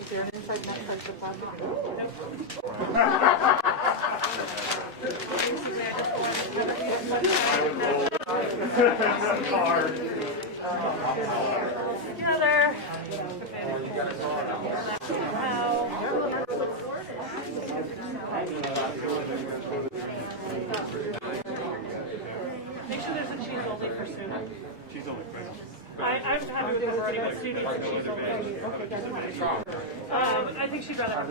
Is there an inside net touch the plastic? Together. Make sure there's a cheese only for Sue. Cheese only, right? I'm happy with the wording, but Sue needs a cheese only. I think she'd rather have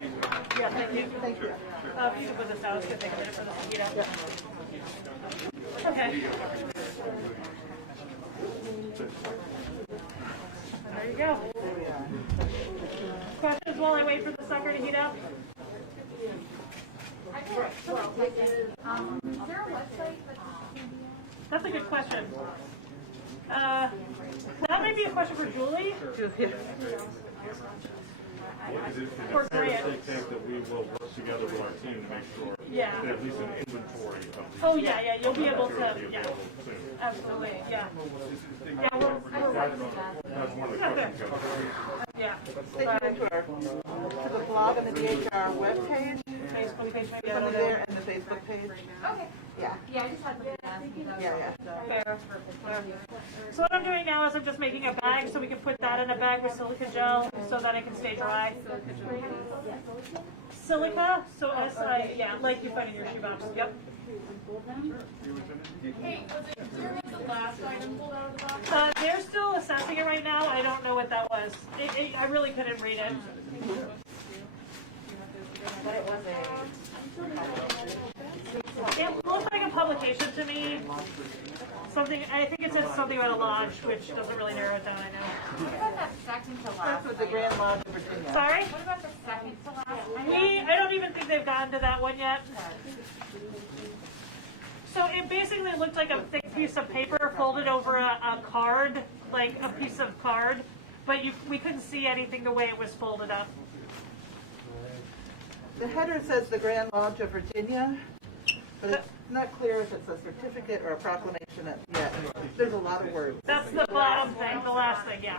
cheese. Yeah, thank you. Thank you. If you can put this out, it's going to take a minute for this to heat up. Okay. There you go. Questions while I wait for the sucker to heat up? Is there a website That's a good question. That may be a question for Julie. Is it For fair to Grant. think that we will work together with our team to make sure Yeah. that at least an inventory of these Oh, yeah, yeah, you'll be able to, materials be yeah, available soon? absolutely, yeah. Yeah, That's one of the questions. Yeah. Stay tuned to the blog and the DHR webpage. Facebook page, maybe Some over of there. there and the Facebook page. Okay. Yeah. Yeah, I just had to ask you that. Yeah. Fair. So what I'm doing now is I'm just making a bag so we can put that in a bag with silica gel so that it can stay dry. Silica, so yeah, like you find in your shoebox. Yep. Hey, was it the last item pulled out of the box? They're still assessing it right now. I don't know what that was. I really couldn't read it. But it was It looks like a publication to me. Something, I think it says something about a lodge, which doesn't really narrow it down, I know. What about that second to last? That's with the Grand Lodge of Virginia. Sorry? What about the second to last? I don't even think they've gotten to that one yet. So it basically looked like a thick piece of paper folded over a card, like a piece of card, but we couldn't see anything the way it was folded up. The header says the Grand Lodge of Virginia, but it's not clear if it's a certificate or a proclamation yet. There's a lot of words. That's the bottom thing, the last thing, yeah.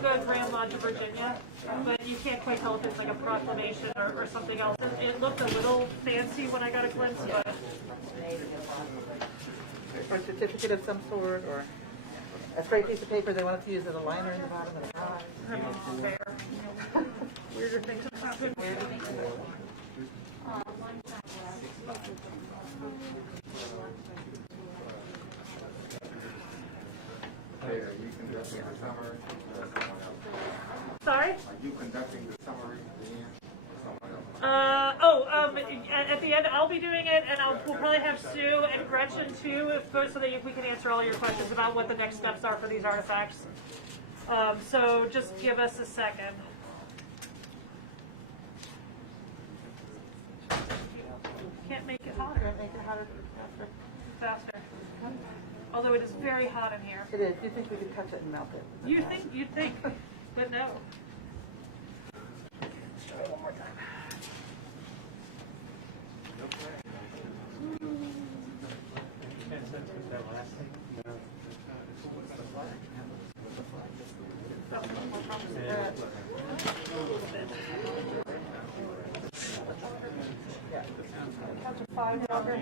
The Grand Lodge of Virginia, but you can't quite tell if it's like a proclamation or something else. It looked a little fancy when I got a glimpse, but Or a certificate of some sort, or a straight piece of paper they wanted to use as a liner in the bottom of the box. fair. Weirder things have happened. Hey, are you conducting the summary or someone else? Sorry? Are you conducting the summary again or someone else? At the end, I'll be doing it, and we'll probably have Sue and Gretchen too, so that we can answer all your questions about what the next steps are for these artifacts. So just give us a second. Can't make it hotter. Can't make it hotter, Faster. Although it is very hot in here. It is. You think we could touch it and melt it? You'd think, but no. One more time. Count to 5 longer.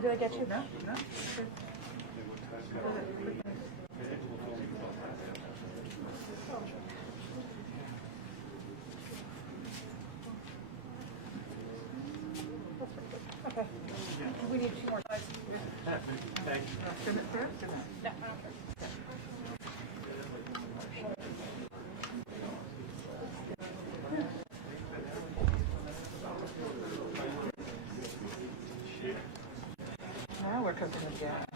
Did I get you? No. Okay. We need 2 more sides. Thank you. No, I don't care. Now we're cooking with gas.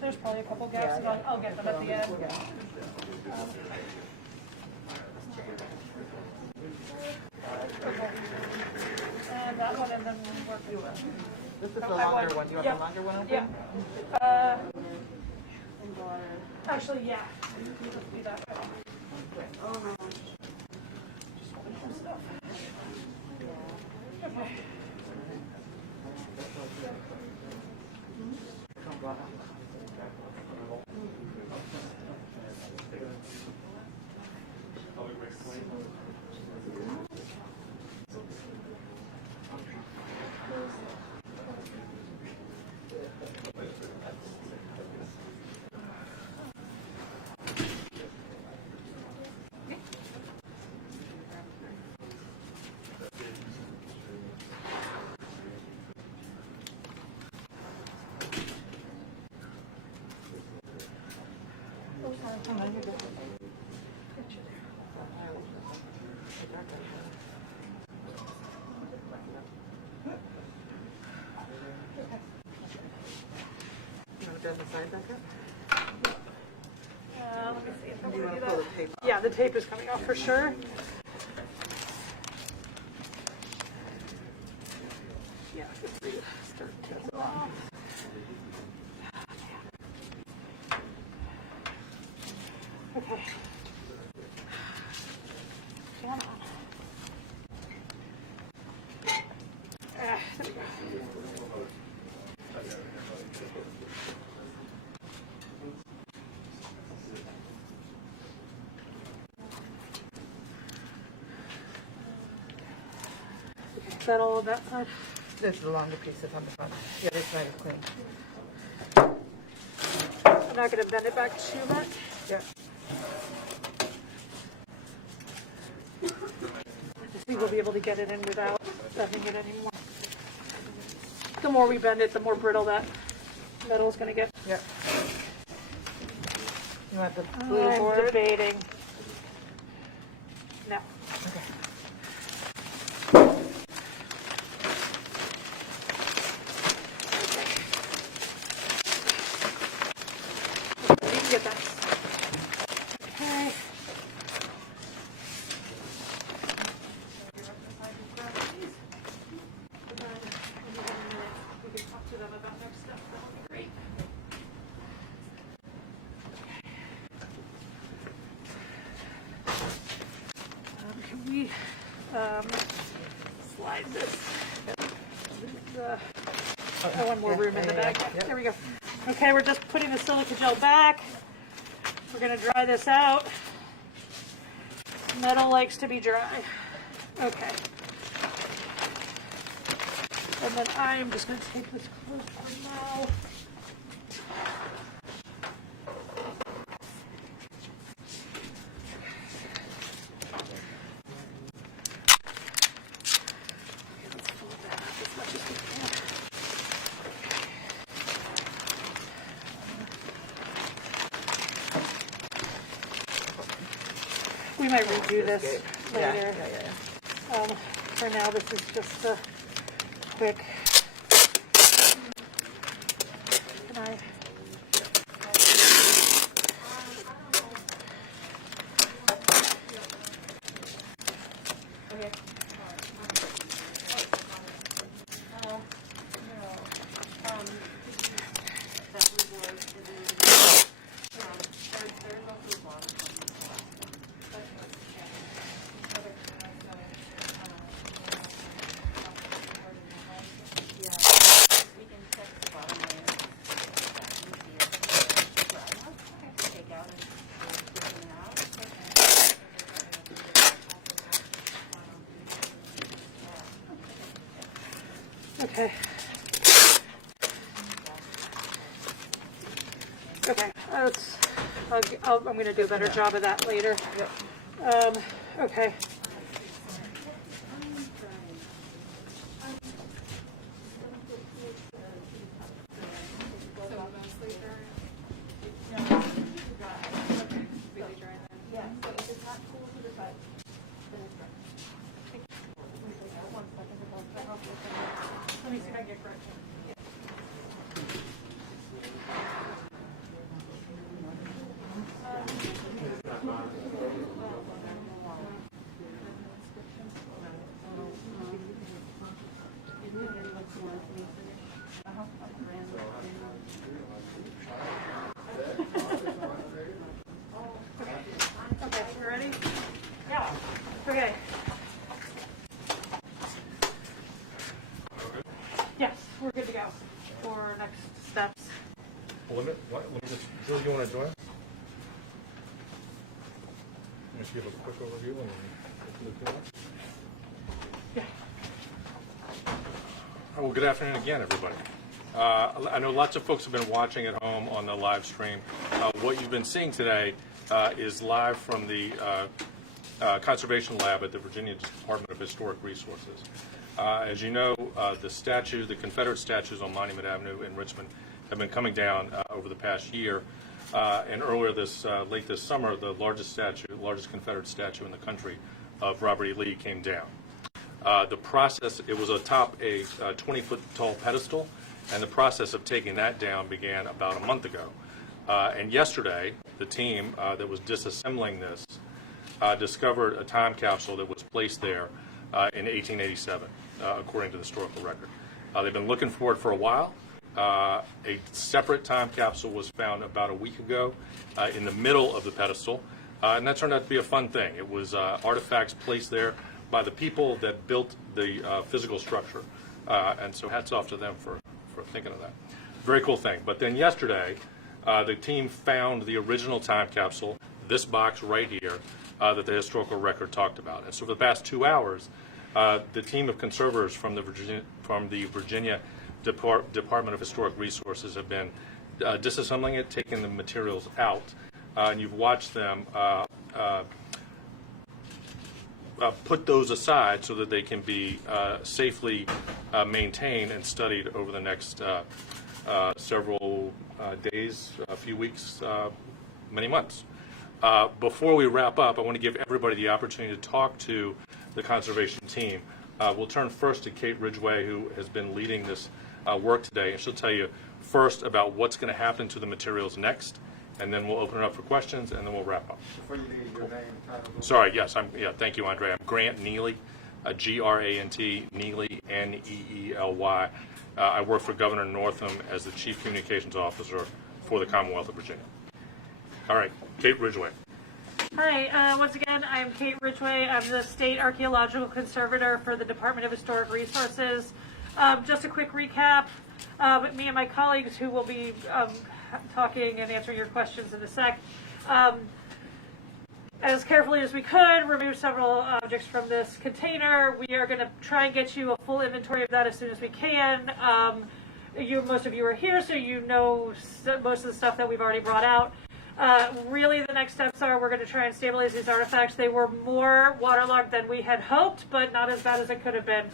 There's probably a couple gaps, and I'll get them at the end. Okay. And that one, and then we'll work with that. This is the longer one. You want the longer one open? Yeah. Actually, yeah. Let's do that way. Oh no. Just holding some stuff. Okay. Grab the side back up? Let me see if I'm going to do that. Yeah, the tape is coming off for sure. Yeah, let's start taking it off. Okay. Come on. There we go. Is that all of that side? There's the longer pieces on the front. The other side is clean. I'm not going to bend it back too much. Yeah. I think we'll be able to get it in without bending it anymore. The more we bend it, the more brittle that metal is going to get. Yeah. You want the blue I'm board? debating. No. Okay. You can get that. Okay. We can talk to them about next steps. That would be great. Can we slide this? I want more room in the bag. Yep. There we go. Okay, we're just putting the silica gel back. We're going to dry this out. Metal likes to be dry. Okay. And then I'm just going to take this close for now. Let's fold that up as much as we can. We might redo this later. For now, this is just a quick. Can I? Okay. Okay. Okay. I'm going to do a better job of that later. Yep. Okay. for next steps. Well, let me just, Julie, you want to join us? Just give a quick overview and then Yeah. well, good afternoon again, everybody. I know lots of folks have been watching at home on the live stream. What you've been seeing today is live from the Conservation Lab at the Virginia Department of Historic Resources. As you know, the Confederate statues on Monument Avenue in Richmond have been coming down over the past year. And earlier late this summer, the largest Confederate statue in the country of Robert E. Lee came down. The process, it was atop a 20-foot tall pedestal, and the process of taking that down began about a month ago. And yesterday, the team that was disassembling this discovered a time capsule that was placed there in 1887, according to the historical record. They've been looking for it for a while. A separate time capsule was found about a week ago in the middle of the pedestal, and that turned out to be a fun thing. It was artifacts placed there by the people that built the physical structure, and so hats off to them for thinking of that. Very cool thing. But then yesterday, the team found the original time capsule, this box right here, that the historical record talked about. And so for the past 2 hours, the team of conservators from the Virginia Department of Historic Resources have been disassembling it, taking the materials out, and you've watched them put those aside so that they can be safely maintained and studied over the next several days, a few weeks, many months. Before we wrap up, I want to give everybody the opportunity to talk to the conservation team. We'll turn first to Kate Ridgway, who has been leading this work today, and she'll tell you first about what's going to happen to the materials next, and then we'll open it up for questions, and then we'll wrap up. Before you leave, your name and title. Sorry, yes, thank you, Andre. I'm Grant Neely, Grant Neely, Neely. I work for Governor Northam as the Chief Communications Officer for the Commonwealth of Virginia. All right, Kate Ridgway. Hi, once again, I'm Kate Ridgway. I'm the State Archaeological Conservator for the Department of Historic Resources. Just a quick recap. Me and my colleagues who will be talking and answering your questions in a sec, as carefully as we could, remove several objects from this container. We are going to try and get you a full inventory of that as soon as we can. Most of you are here, so you know most of the stuff that we've already brought out. Really, the next steps are we're going to try and stabilize these artifacts. They were more waterlogged than we had hoped, but not as bad as it could have been.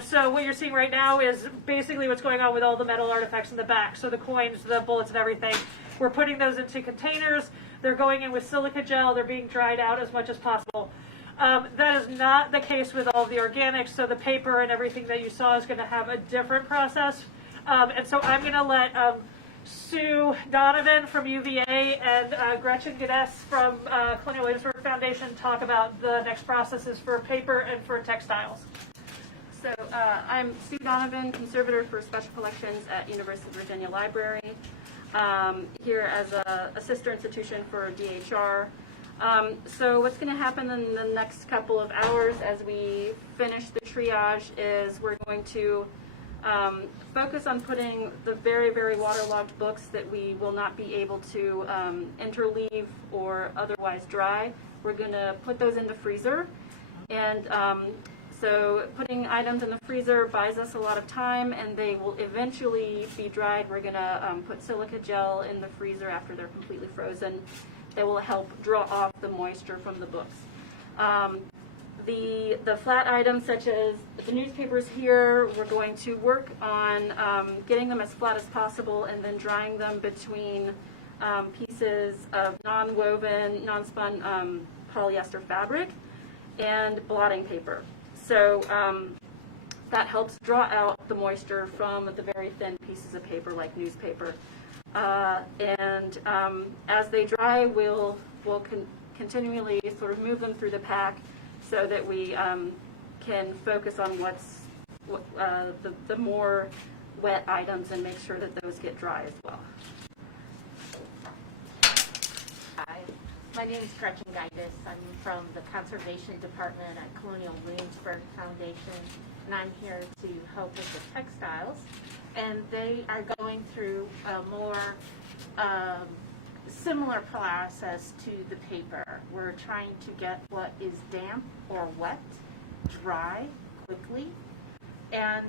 So what you're seeing right now is basically what's going on with all the metal artifacts in the back. So the coins, the bullets, and everything. We're putting those into containers. They're going in with silica gel. They're being dried out as much as possible. That is not the case with all the organics. So the paper and everything that you saw is going to have a different process. And so I'm going to let Sue Donovan from UVA and Gretchen Geddes from Colonial Williamsburg Foundation talk about the next processes for paper and for textiles. So I'm Sue Donovan, Conservator for Special Collections at University of Virginia Library, here as a sister institution for DHR. So what's going to happen in the next couple of hours as we finish the triage is we're going to focus on putting the very, very waterlogged books that we will not be able to interleave or otherwise dry. We're going to put those in the freezer, and so putting items in the freezer buys us a lot of time, and they will eventually be dried. We're going to put silica gel in the freezer after they're completely frozen. That will help draw off the moisture from the books. The flat items, such as the newspapers here, we're going to work on getting them as flat as possible and then drying them between pieces of non-woven, non-spun polyester fabric and blotting paper. So that helps draw out the moisture from the very thin pieces of paper like newspaper. And as they dry, we'll continually sort of move them through the pack so that we can focus on the more wet items and make sure that those get dry as well. Hi, my name is Gretchen Geddes. I'm from the Conservation Department at Colonial Williamsburg Foundation, and I'm here to help with the textiles. and they are going through a more similar process to the paper. We're trying to get what is damp or wet, dry quickly, and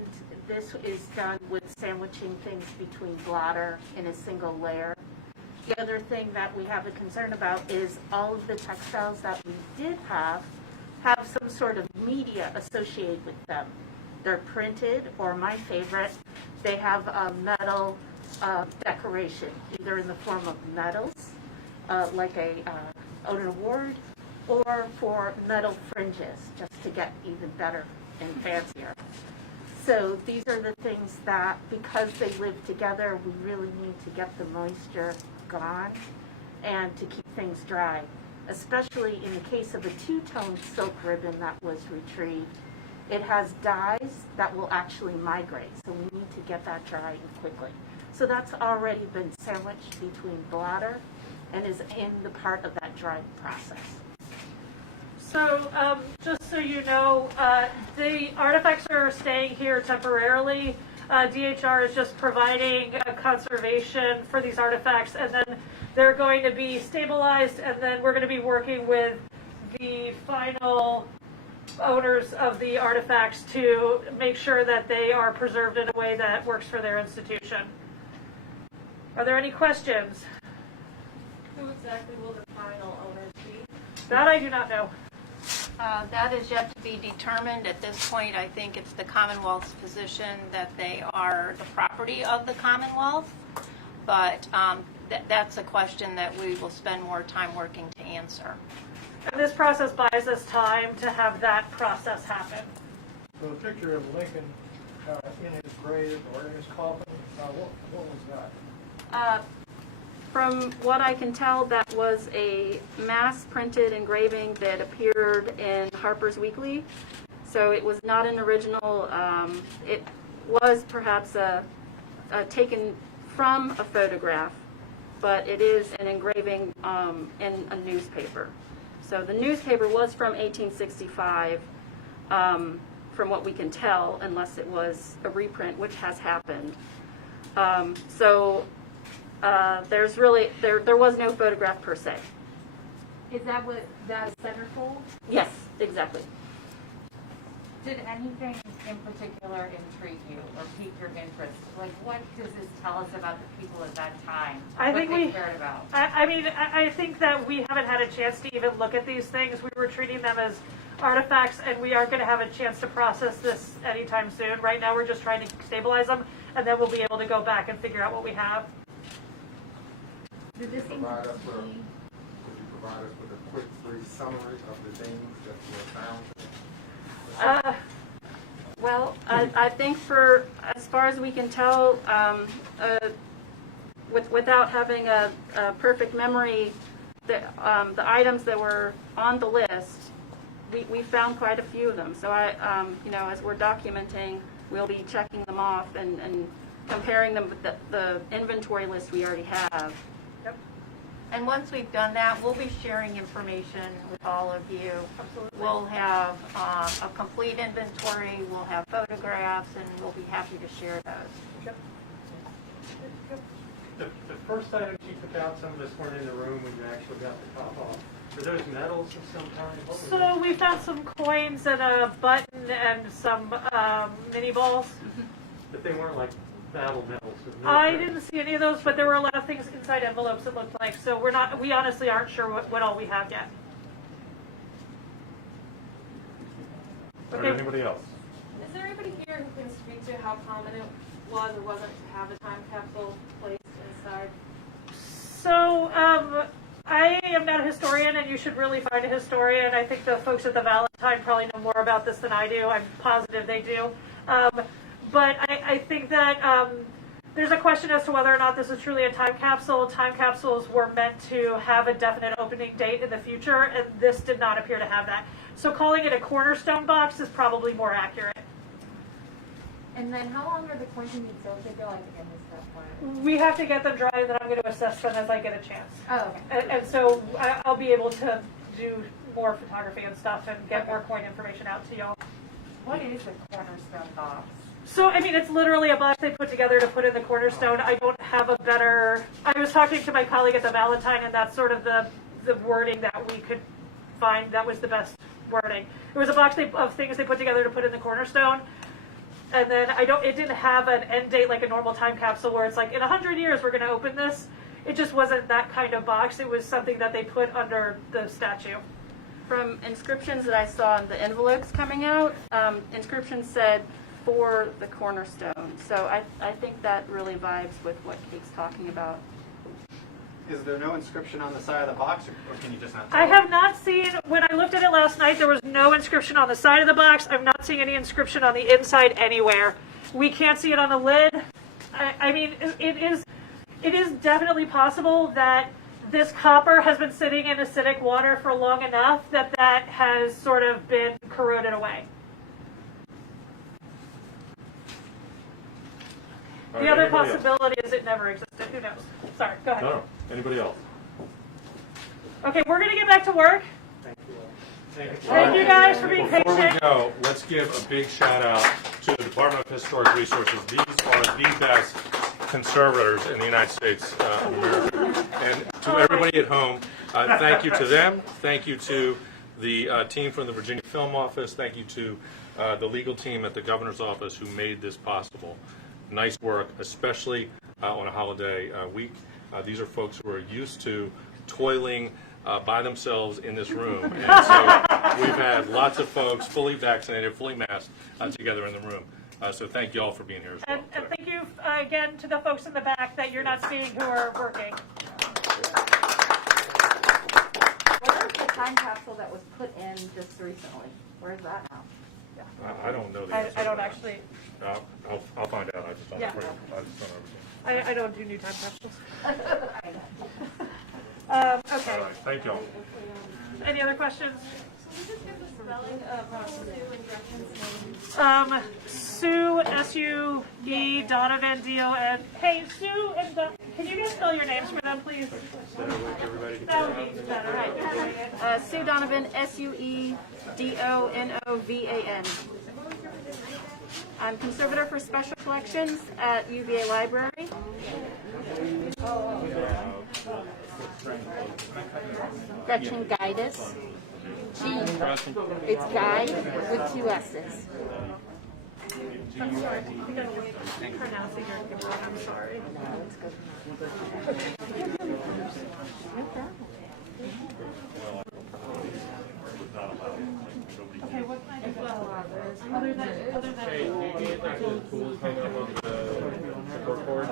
this is done with sandwiching things between blotter in a single layer. The other thing that we have a concern about is all of the textiles that we did have some sort of media associated with them. They're printed, or my favorite, they have a metal decoration, either in the form of medals, like a an award, or for metal fringes, just to get even better and fancier. So these are the things that, because they live together, we really need to get the moisture gone and to keep things dry, especially in the case of a two-tone silk ribbon that was retrieved. It has dyes that will actually migrate, so we need to get that dry quickly. So that's already been sandwiched between blotter and is in the part of that drying process. So, just so you know, the artifacts are staying here temporarily. DHR is just providing a conservation for these artifacts, and then they're going to be stabilized, and then we're going to be working with the final owners of the artifacts to make sure that they are preserved in a way that works for their institution. Are there any questions? Who exactly will the final owners be? That I do not know. That is yet to be determined. At this point, I think it's the Commonwealth's position that they are the property of the Commonwealth, but that's a question that we will spend more time working to answer. And this process buys us time to have that process happen. So the picture of Lincoln in his grave or in his coffin, what was that? From what I can tell, that was a mass-printed engraving that appeared in Harper's Weekly. So it was not an original. It was perhaps taken from a photograph, but it is an engraving in a newspaper. So the newspaper was from 1865, from what we can tell, unless it was a reprint, which has happened. There's really, there was no photograph per se. Is that what that centerfold? Yes, exactly. Did anything in particular intrigue you or pique your interest? Like, what does this tell us about the people at that time? I what think they we cared about? I think that we haven't had a chance to even look at these things. We were treating them as artifacts, and we aren't going to have a chance to process this anytime soon. Right now, we're just trying to stabilize them, and then we'll be able to go back and figure out what we have. Could you provide us with a quick, brief summary of the things that were found? Well, I think for as far as we can tell, without having a perfect memory, the items that were on the list, we found quite a few of them. So as we're documenting, we'll be checking them off and comparing them with the inventory list we already have. And once we've done that, we'll be sharing information with all of you. Absolutely. We'll have a complete inventory, we'll have photographs, and we'll be happy to share those. The first items you took out, some of us weren't in the room when you actually got the top off. Were those medals of some kind? What was So we found some coins and a button and some mini balls. But they weren't like battle medals. I didn't see any of those, but there were a lot of things inside envelopes, it looked like. So we honestly aren't sure what all we have yet. All right, anybody else? Is there anybody here who can speak to how common it was or wasn't to have a time capsule placed inside? So I am not a historian, and you should really find a historian. I think the folks at the Valentine probably know more about this than I do. I'm positive they do. But I think that there's a question as to whether or not this is truly a time capsule. Time capsules were meant to have a definite opening date in the future, and this did not appear to have that. So calling it a cornerstone box is probably more accurate. And then how long are the coins in these cells? They go like in this stuff. We have to get them dry, and then I'm going to assess them as I get a chance. Oh, okay. And so I'll be able to do more photography and stuff and get more coin information out to y'all. What is a cornerstone box? So, I mean, it's literally a box they put together to put in the cornerstone. I don't have a better, I was talking to my colleague at the Valentine, and that's sort of the wording that we could find that was the best wording. It was a box of things they put together to put in the cornerstone. And then it didn't have an end date like a normal time capsule where it's like, in 100 years we're going to open this. It just wasn't that kind of box. It was something that they put under the statue. From inscriptions that I saw in the envelopes coming out, inscriptions said, "For the cornerstone." So I think that really vibes with what Kate's talking about. Is there no inscription on the side of the box, or can you just not tell? I have not seen, when I looked at it last night, there was no inscription on the side of the box. I'm not seeing any inscription on the inside anywhere. We can't see it on the lid. I mean, it is definitely possible that this copper has been sitting in acidic water for long enough that that has sort of been corroded away. The other possibility is it never existed. Who knows? Sorry, go ahead. No. Anybody else? Okay, we're going to get back to work. Thank you guys for being patient. Before we go, let's give a big shout out to the Department of Historic Resources. These are the best conservators in the United States of America. And to everybody at home, thank you to them. Thank you to the team from the Virginia Film Office. Thank you to the legal team at the governor's office who made this possible. Nice work, especially on a holiday week. These are folks who are used to toiling by themselves in this room. And so we've had lots of folks fully vaccinated, fully masked together in the room. So thank you all for being here as well. And thank you again to the folks in the back that you're not seeing who are working. Where's the time capsule that was put in just recently? Where's that now? I don't know the answer. I don't actually. I'll find out. I just don't. Yeah. I just don't understand. I don't do new time capsules. Okay. All right. Thank you all. Any other questions? Sue, S-U-E, Donovan, D-O-N. Hey, Sue and can you guys spell your names for them, please? That would be better. Right. Sue Donovan, S-U-E-D-O-N-O-V-A-N. I'm conservator for special collections at UVA Library. Gretchen Guidus. It's guide with 2 S's. I'm sorry. I'm pronouncing your name. I'm sorry. Okay, what kind of other than Hey, do you need like the tools hung up on the board?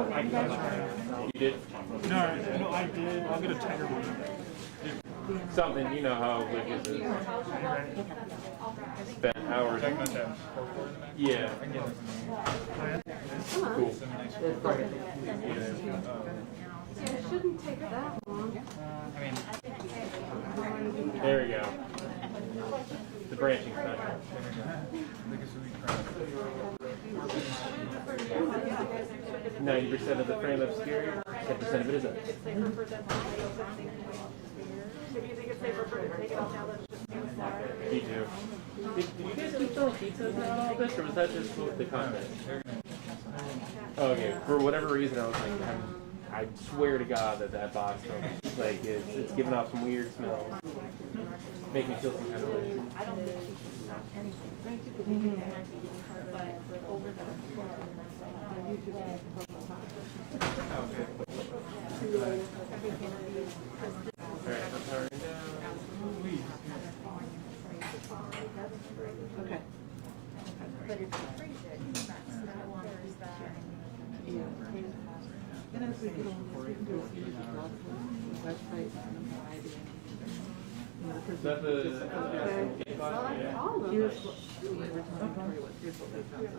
You did? No, I did. I'll get a tighter one. Something, you know how like is spent hours. Yeah. Cool. It shouldn't take that long. There we go. The branching side. 90% of the frame exterior, 10% of it is up. Me too. Did you guys keep selling pizzas now and all this, or was that just the content? Oh, okay. For whatever reason, I was like, I swear to God that box, like, it's giving off some weird smells. Make me feel some kind of way. Okay. Is that the Here's what the original story was. Here's what they found.